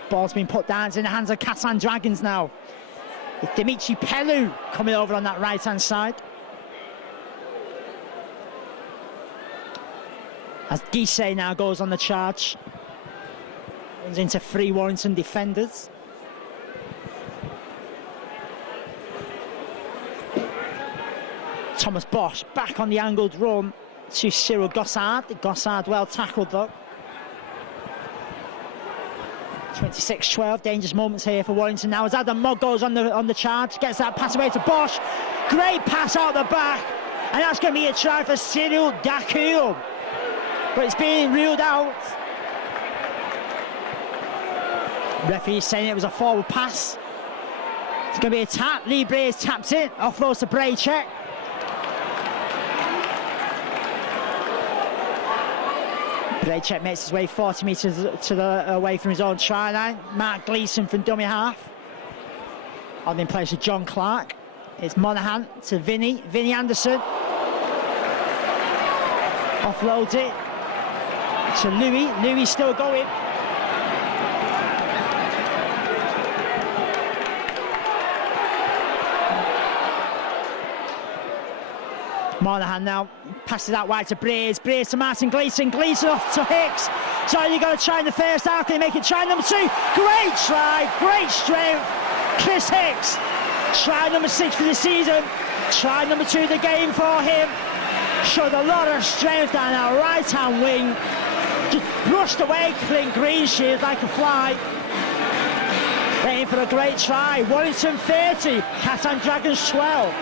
Ball's been put down, it's in the hands of Catalan Dragons now. It's Dimitri Pelou coming over on that right-hand side. As Guisset now goes on the charge. Runs into 3 Warrington defenders. Thomas Bosch back on the angled run to Cyril Gossard. Gossard well tackled though. 26-12, dangerous moments here for Warrington now as Adam Mogg goes on the charge, gets that pass away to Bosch. Great pass out the back, and that's going to be a try for Cyril Dacour. But it's being ruled out. Referee saying it was a forward pass. It's going to be a tap. Lee Brays taps it, offloads to Braycheck. Braycheck makes his way 40 metres away from his own try line. Mark Gleeson from dummy half. On in place of John Clark. It's Monaghan to Vinny Anderson. Offloads it to Louis still going. Monaghan now passes that wide to Brays to Martin Gleeson off to Hicks. So you've got to try in the first half, can he make it try number 2? Great try, great strength, Chris Hicks. Try number 6 for the season, try number 2 of the game for him. Showed a lot of strength down our right hand wing. Just brushed away Clint Greenshield like a fly. Waiting for a great try. Warrington 30, Catalan Dragons 12.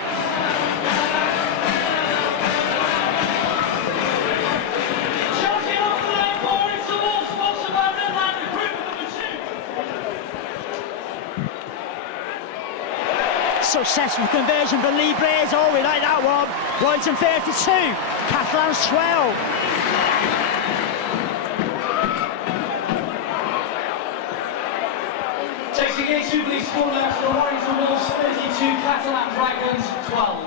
Successful conversion for Lee Brays. Oh, we like that one. Warrington 32, Catalans 12. Takes the game to the score now for Warrington Wolves 32, Catalan Dragons 12.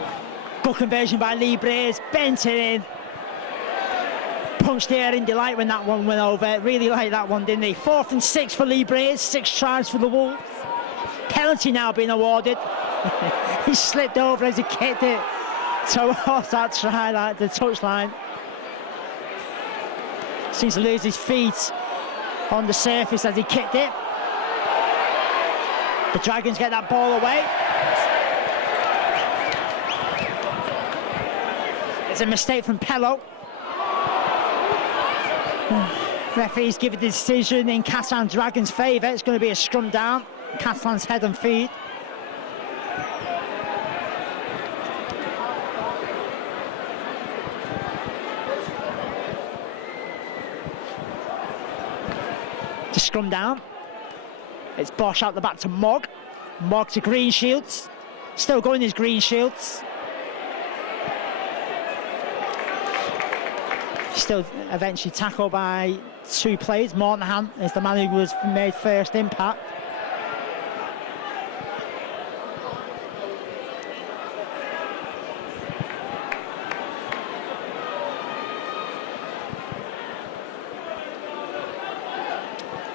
Good conversion by Lee Brays, bent it in. Punched the air in delight when that one went over. Really liked that one, didn't he? 4th and 6 for Lee Brays, 6 tries for the Wolves. Penalty now being awarded. He slipped over as he kicked it towards that try, like the touchline. Seems to lose his feet on the surface as he kicked it. The Dragons get that ball away. It's a mistake from Pello. Referees give a decision in Catalan Dragons' favour. It's going to be a scrum down. Catalan's head and feet. To scrum down. It's Bosch out the back to Mogg. Mogg to Greenshields. Still going his Greenshields. Still eventually tackled by 2 players. Monaghan is the man who was made first impact.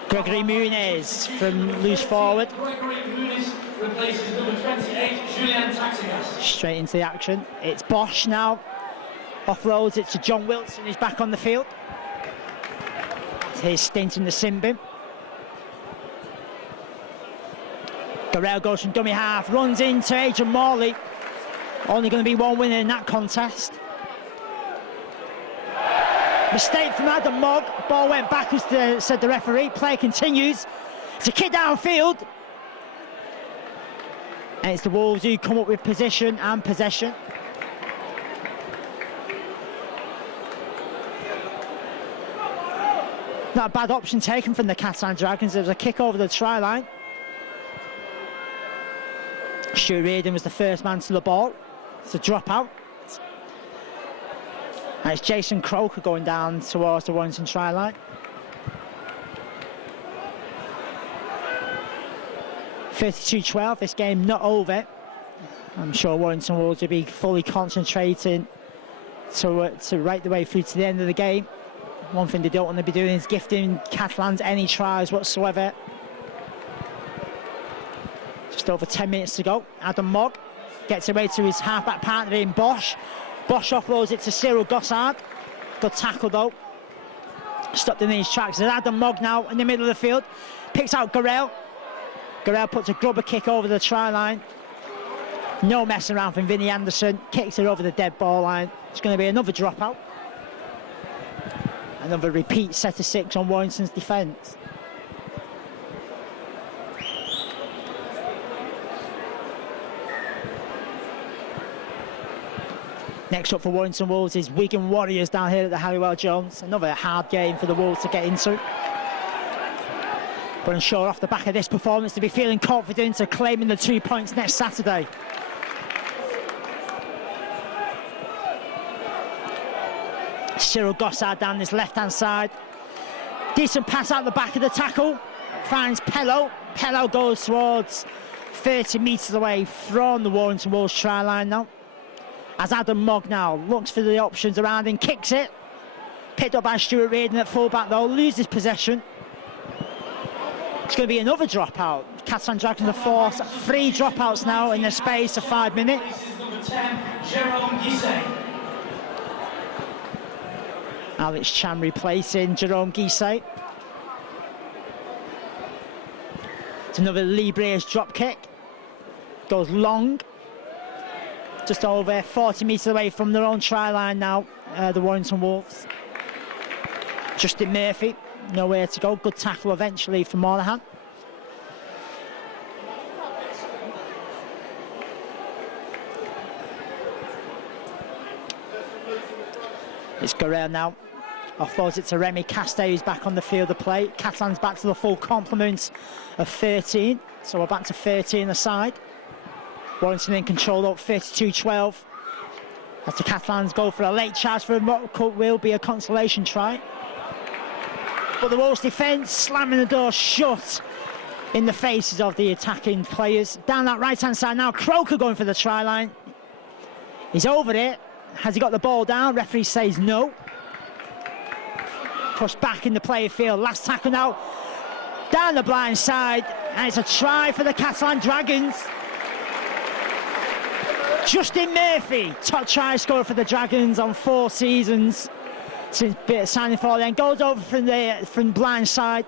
Gregory Muniz from loose forward. Gregory Muniz replaces number 28, Julian Taxigas. Straight into the action. It's Bosch now. Offloads it to John Wilson, who's back on the field. It's his stint in the sin bin. Garrell goes from dummy half, runs into Adrian Morley. Only going to be one winner in that contest. Mistake from Adam Mogg. Ball went backwards, said the referee. Play continues. It's a kick downfield. And it's the Wolves who come up with position and possession. Not a bad option taken from the Catalan Dragons. There was a kick over the try line. Stuart Reardon was the first man to the ball. It's a drop out. And it's Jason Croker going down towards the Warrington try line. 32-12, this game not over. I'm sure Warrington Wolves will be fully concentrating to right the way through to the end of the game. One thing they don't want to be doing is gifting Catalans any tries whatsoever. Just over 10 minutes to go. Adam Mogg gets away to his half-back partner in Bosch. Bosch offloads it to Cyril Gossard. Good tackle though. Stopped in his tracks. There's Adam Mogg now in the middle of the field. Picks out Garel. Garel puts a grubber kick over the try line. No messing around from Vinnie Anderson. Kicks it over the dead ball line. It's going to be another dropout. Another repeat set of 6 on Warrington's defence. Next up for Warrington Wolves is Wigan Warriors down here at the Halliwell Jones. Another hard game for the Wolves to get into. But I'm sure off the back of this performance to be feeling confident of claiming the 2 points next Saturday. Cyril Gossard down this left-hand side. Decent pass out the back of the tackle. Finds Pello. Pello goes towards 30 metres away from the Warrington Wolves try line now. As Adam Mogg now looks for the options around him, kicks it. Picked up by Stuart Reardon at full-back though, loses possession. It's going to be another dropout. Catalan Dragons are forced 3 dropouts now in the space of 5 minutes. This is number 10, Jerome Guisset. Alex Chan replacing Jerome Guisset. It's another Lee Breers drop kick. Goes long. Just over 40 metres away from their own try line now, the Warrington Wolves. Justin Murphy, nowhere to go. Good tackle eventually from Monahan. It's Guerrero now. Offloads it to Remy Castell, who's back on the field of play. Catalan's back to the full complement of 13. So we're back to 13 aside. Warrington in control up 32-12. As the Catalans go for a late charge for what will be a consolation try. But the Wolves defence slamming the door shut in the faces of the attacking players. Down that right-hand side now, Croker going for the try line. He's over it. Has he got the ball down? Referee says no. Pushed back in the player field. Last tackle now. Down the blind side. And it's a try for the Catalan Dragons. Justin Murphy, top try scorer for the Dragons on 4 seasons since signing for them. Goes over from blind side.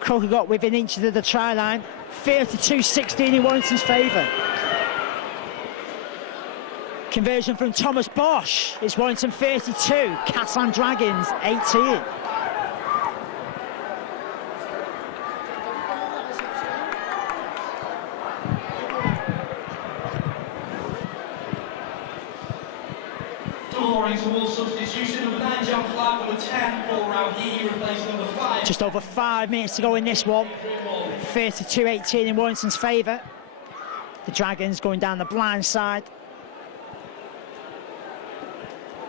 Croker got within inches of the try line. 32-16 in Warrington's favour. Conversion from Thomas Bosch. It's Warrington 32, Catalan Dragons 18. Warrington Wolves substitution, number 9 John Clark, number 10 Paul Rowhey, replaced number 5. Just over 5 minutes to go in this one. 32-18 in Warrington's favour. The Dragons going down the blind side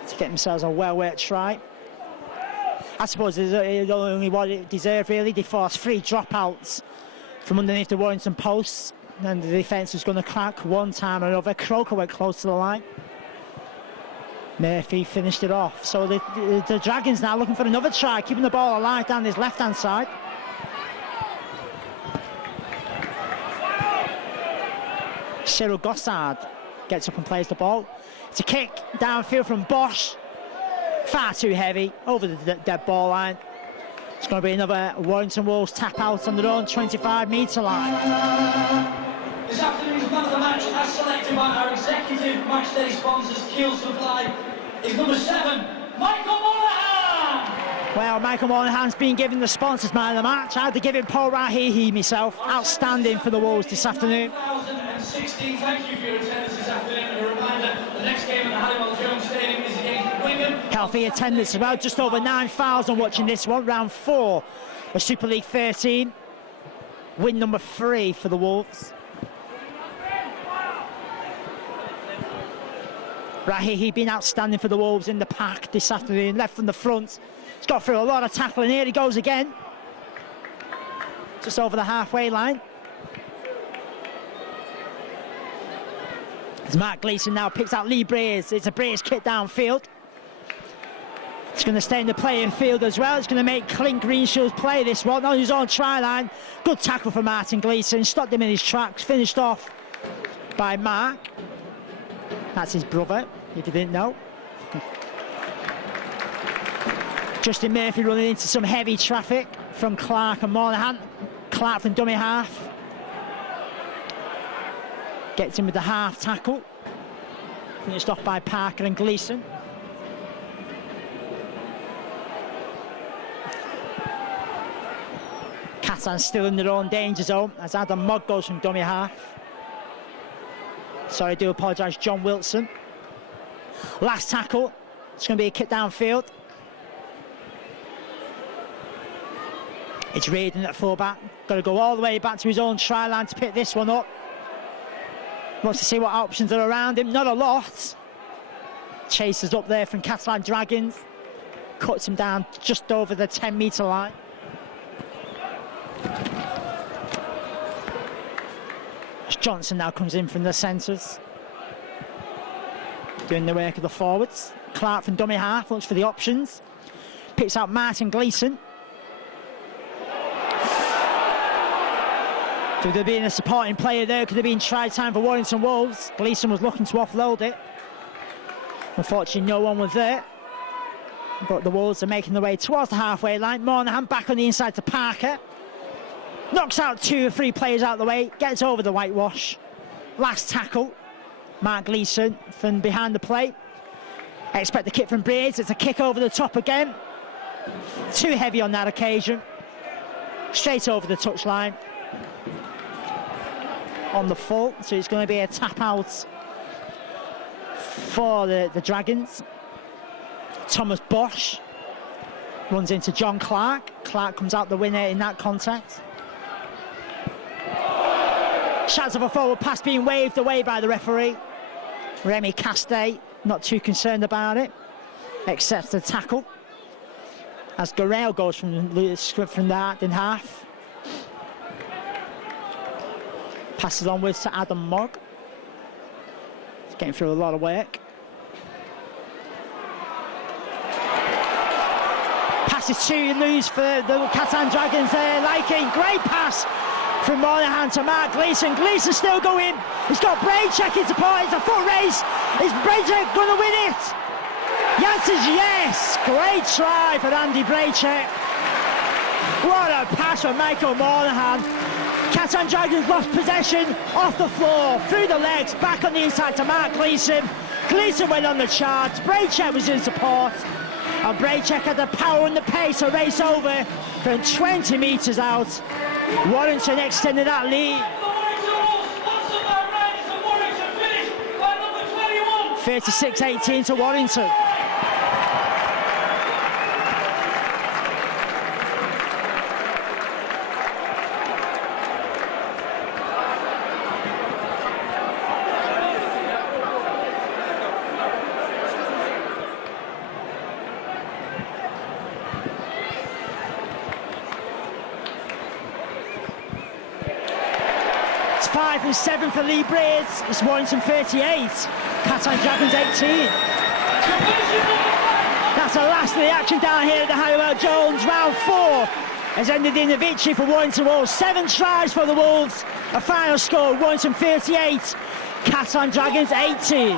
to get themselves a well-worked try. I suppose it's only what it deserved really. They forced 3 dropouts from underneath the Warrington posts, and the defence was going to crack one time or another. Croker went close to the line. Murphy finished it off. So the Dragons now looking for another try, keeping the ball alive down this left-hand side. Cyril Gossard gets up and plays the ball. It's a kick downfield from Bosch. Far too heavy, over the dead ball line. It's going to be another Warrington Wolves tap out on their own 25-metre line. This afternoon's man of the match, as selected by our executive matchday sponsors, Kiel Supply, is number 7, Michael Monahan! Well, Michael Monahan's been given the sponsors man of the match. I had to give him Paul Rahehe myself. Outstanding for the Wolves this afternoon. 2016, thank you for your attendance this afternoon. And a reminder, the next game at the Halliwell Jones Stadium is against Wigan. Healthy attendance as well, just over 9,000 watching this one. Round 4 of Super League 13. Win number 3 for the Wolves. Rahehe been outstanding for the Wolves in the pack this afternoon, left from the front. He's got through a lot of tackling. Here he goes again. Just over the halfway line. As Mark Gleeson now picks out Lee Braze. It's a Braze kick downfield. It's going to stay in the playing field as well. It's going to make Clint Greenshields play this one on his own try line. Good tackle for Martin Gleeson. Stopped him in his tracks. Finished off by Mark. That's his brother, if you didn't know. Justin Murphy running into some heavy traffic from Clark and Monahan. Clark from dummy half. Gets him with the half tackle. Finished off by Parker and Gleeson. Catalan still in their own danger zone as Adam Mogg goes from dummy half. Sorry, I do apologise, John Wilson. Last tackle. It's going to be a kick downfield. It's Reardon at fullback. Got to go all the way back to his own try line to pick this one up. Wants to see what options are around him. Not a lot. Chases up there from Catalan Dragons. Cuts him down just over the 10-metre line. As Johnson now comes in from the centres. Doing the work of the forwards. Clark from dummy half looks for the options. Picks out Martin Gleeson. Could there been a supporting player there? Could there been try time for Warrington Wolves? Gleeson was looking to offload it. Unfortunately, no one was there. But the Wolves are making their way towards the halfway line. Monahan back on the inside to Parker. Knocks out 2 or 3 players out of the way. Gets over the whitewash. Last tackle. Mark Gleeson from behind the plate. Expect the kick from Braze. It's a kick over the top again. Too heavy on that occasion. Straight over the touchline. On the full, so it's going to be a tap out for the Dragons. Thomas Bosch runs into John Clark. Clark comes out the winner in that contact. Shots of a forward pass being waved away by the referee. Remy Castay not too concerned about it, accepts the tackle as Garel goes from that in half. Passes onwards to Adam Mogg. He's getting through a lot of work. Passes too loose for the Catalan Dragons there. Liking, great pass from Monahan to Mark Gleeson. Gleeson still going. He's got Braycheck in support. It's a foot race. Is Braycheck going to win it? The answer is yes. Great try for Andy Braycheck. What a pass from Michael Monahan. Catalan Dragons lost possession off the floor, through the legs, back on the inside to Mark Gleeson. Gleeson went on the charge, Braycheck was in support, and Braycheck had the power and the pace to race over from 20 metres out. Warrington extended that lead. 36-18 to Warrington. It's 5 and 7 for Lee Braze. It's Warrington 38. Catalan Dragons 18. That's the last of the action down here at the Halliwell Jones. Round 4 has ended in a victory for Warrington Wolves. 7 tries for the Wolves. A final score, Warrington 38, Catalan Dragons 18.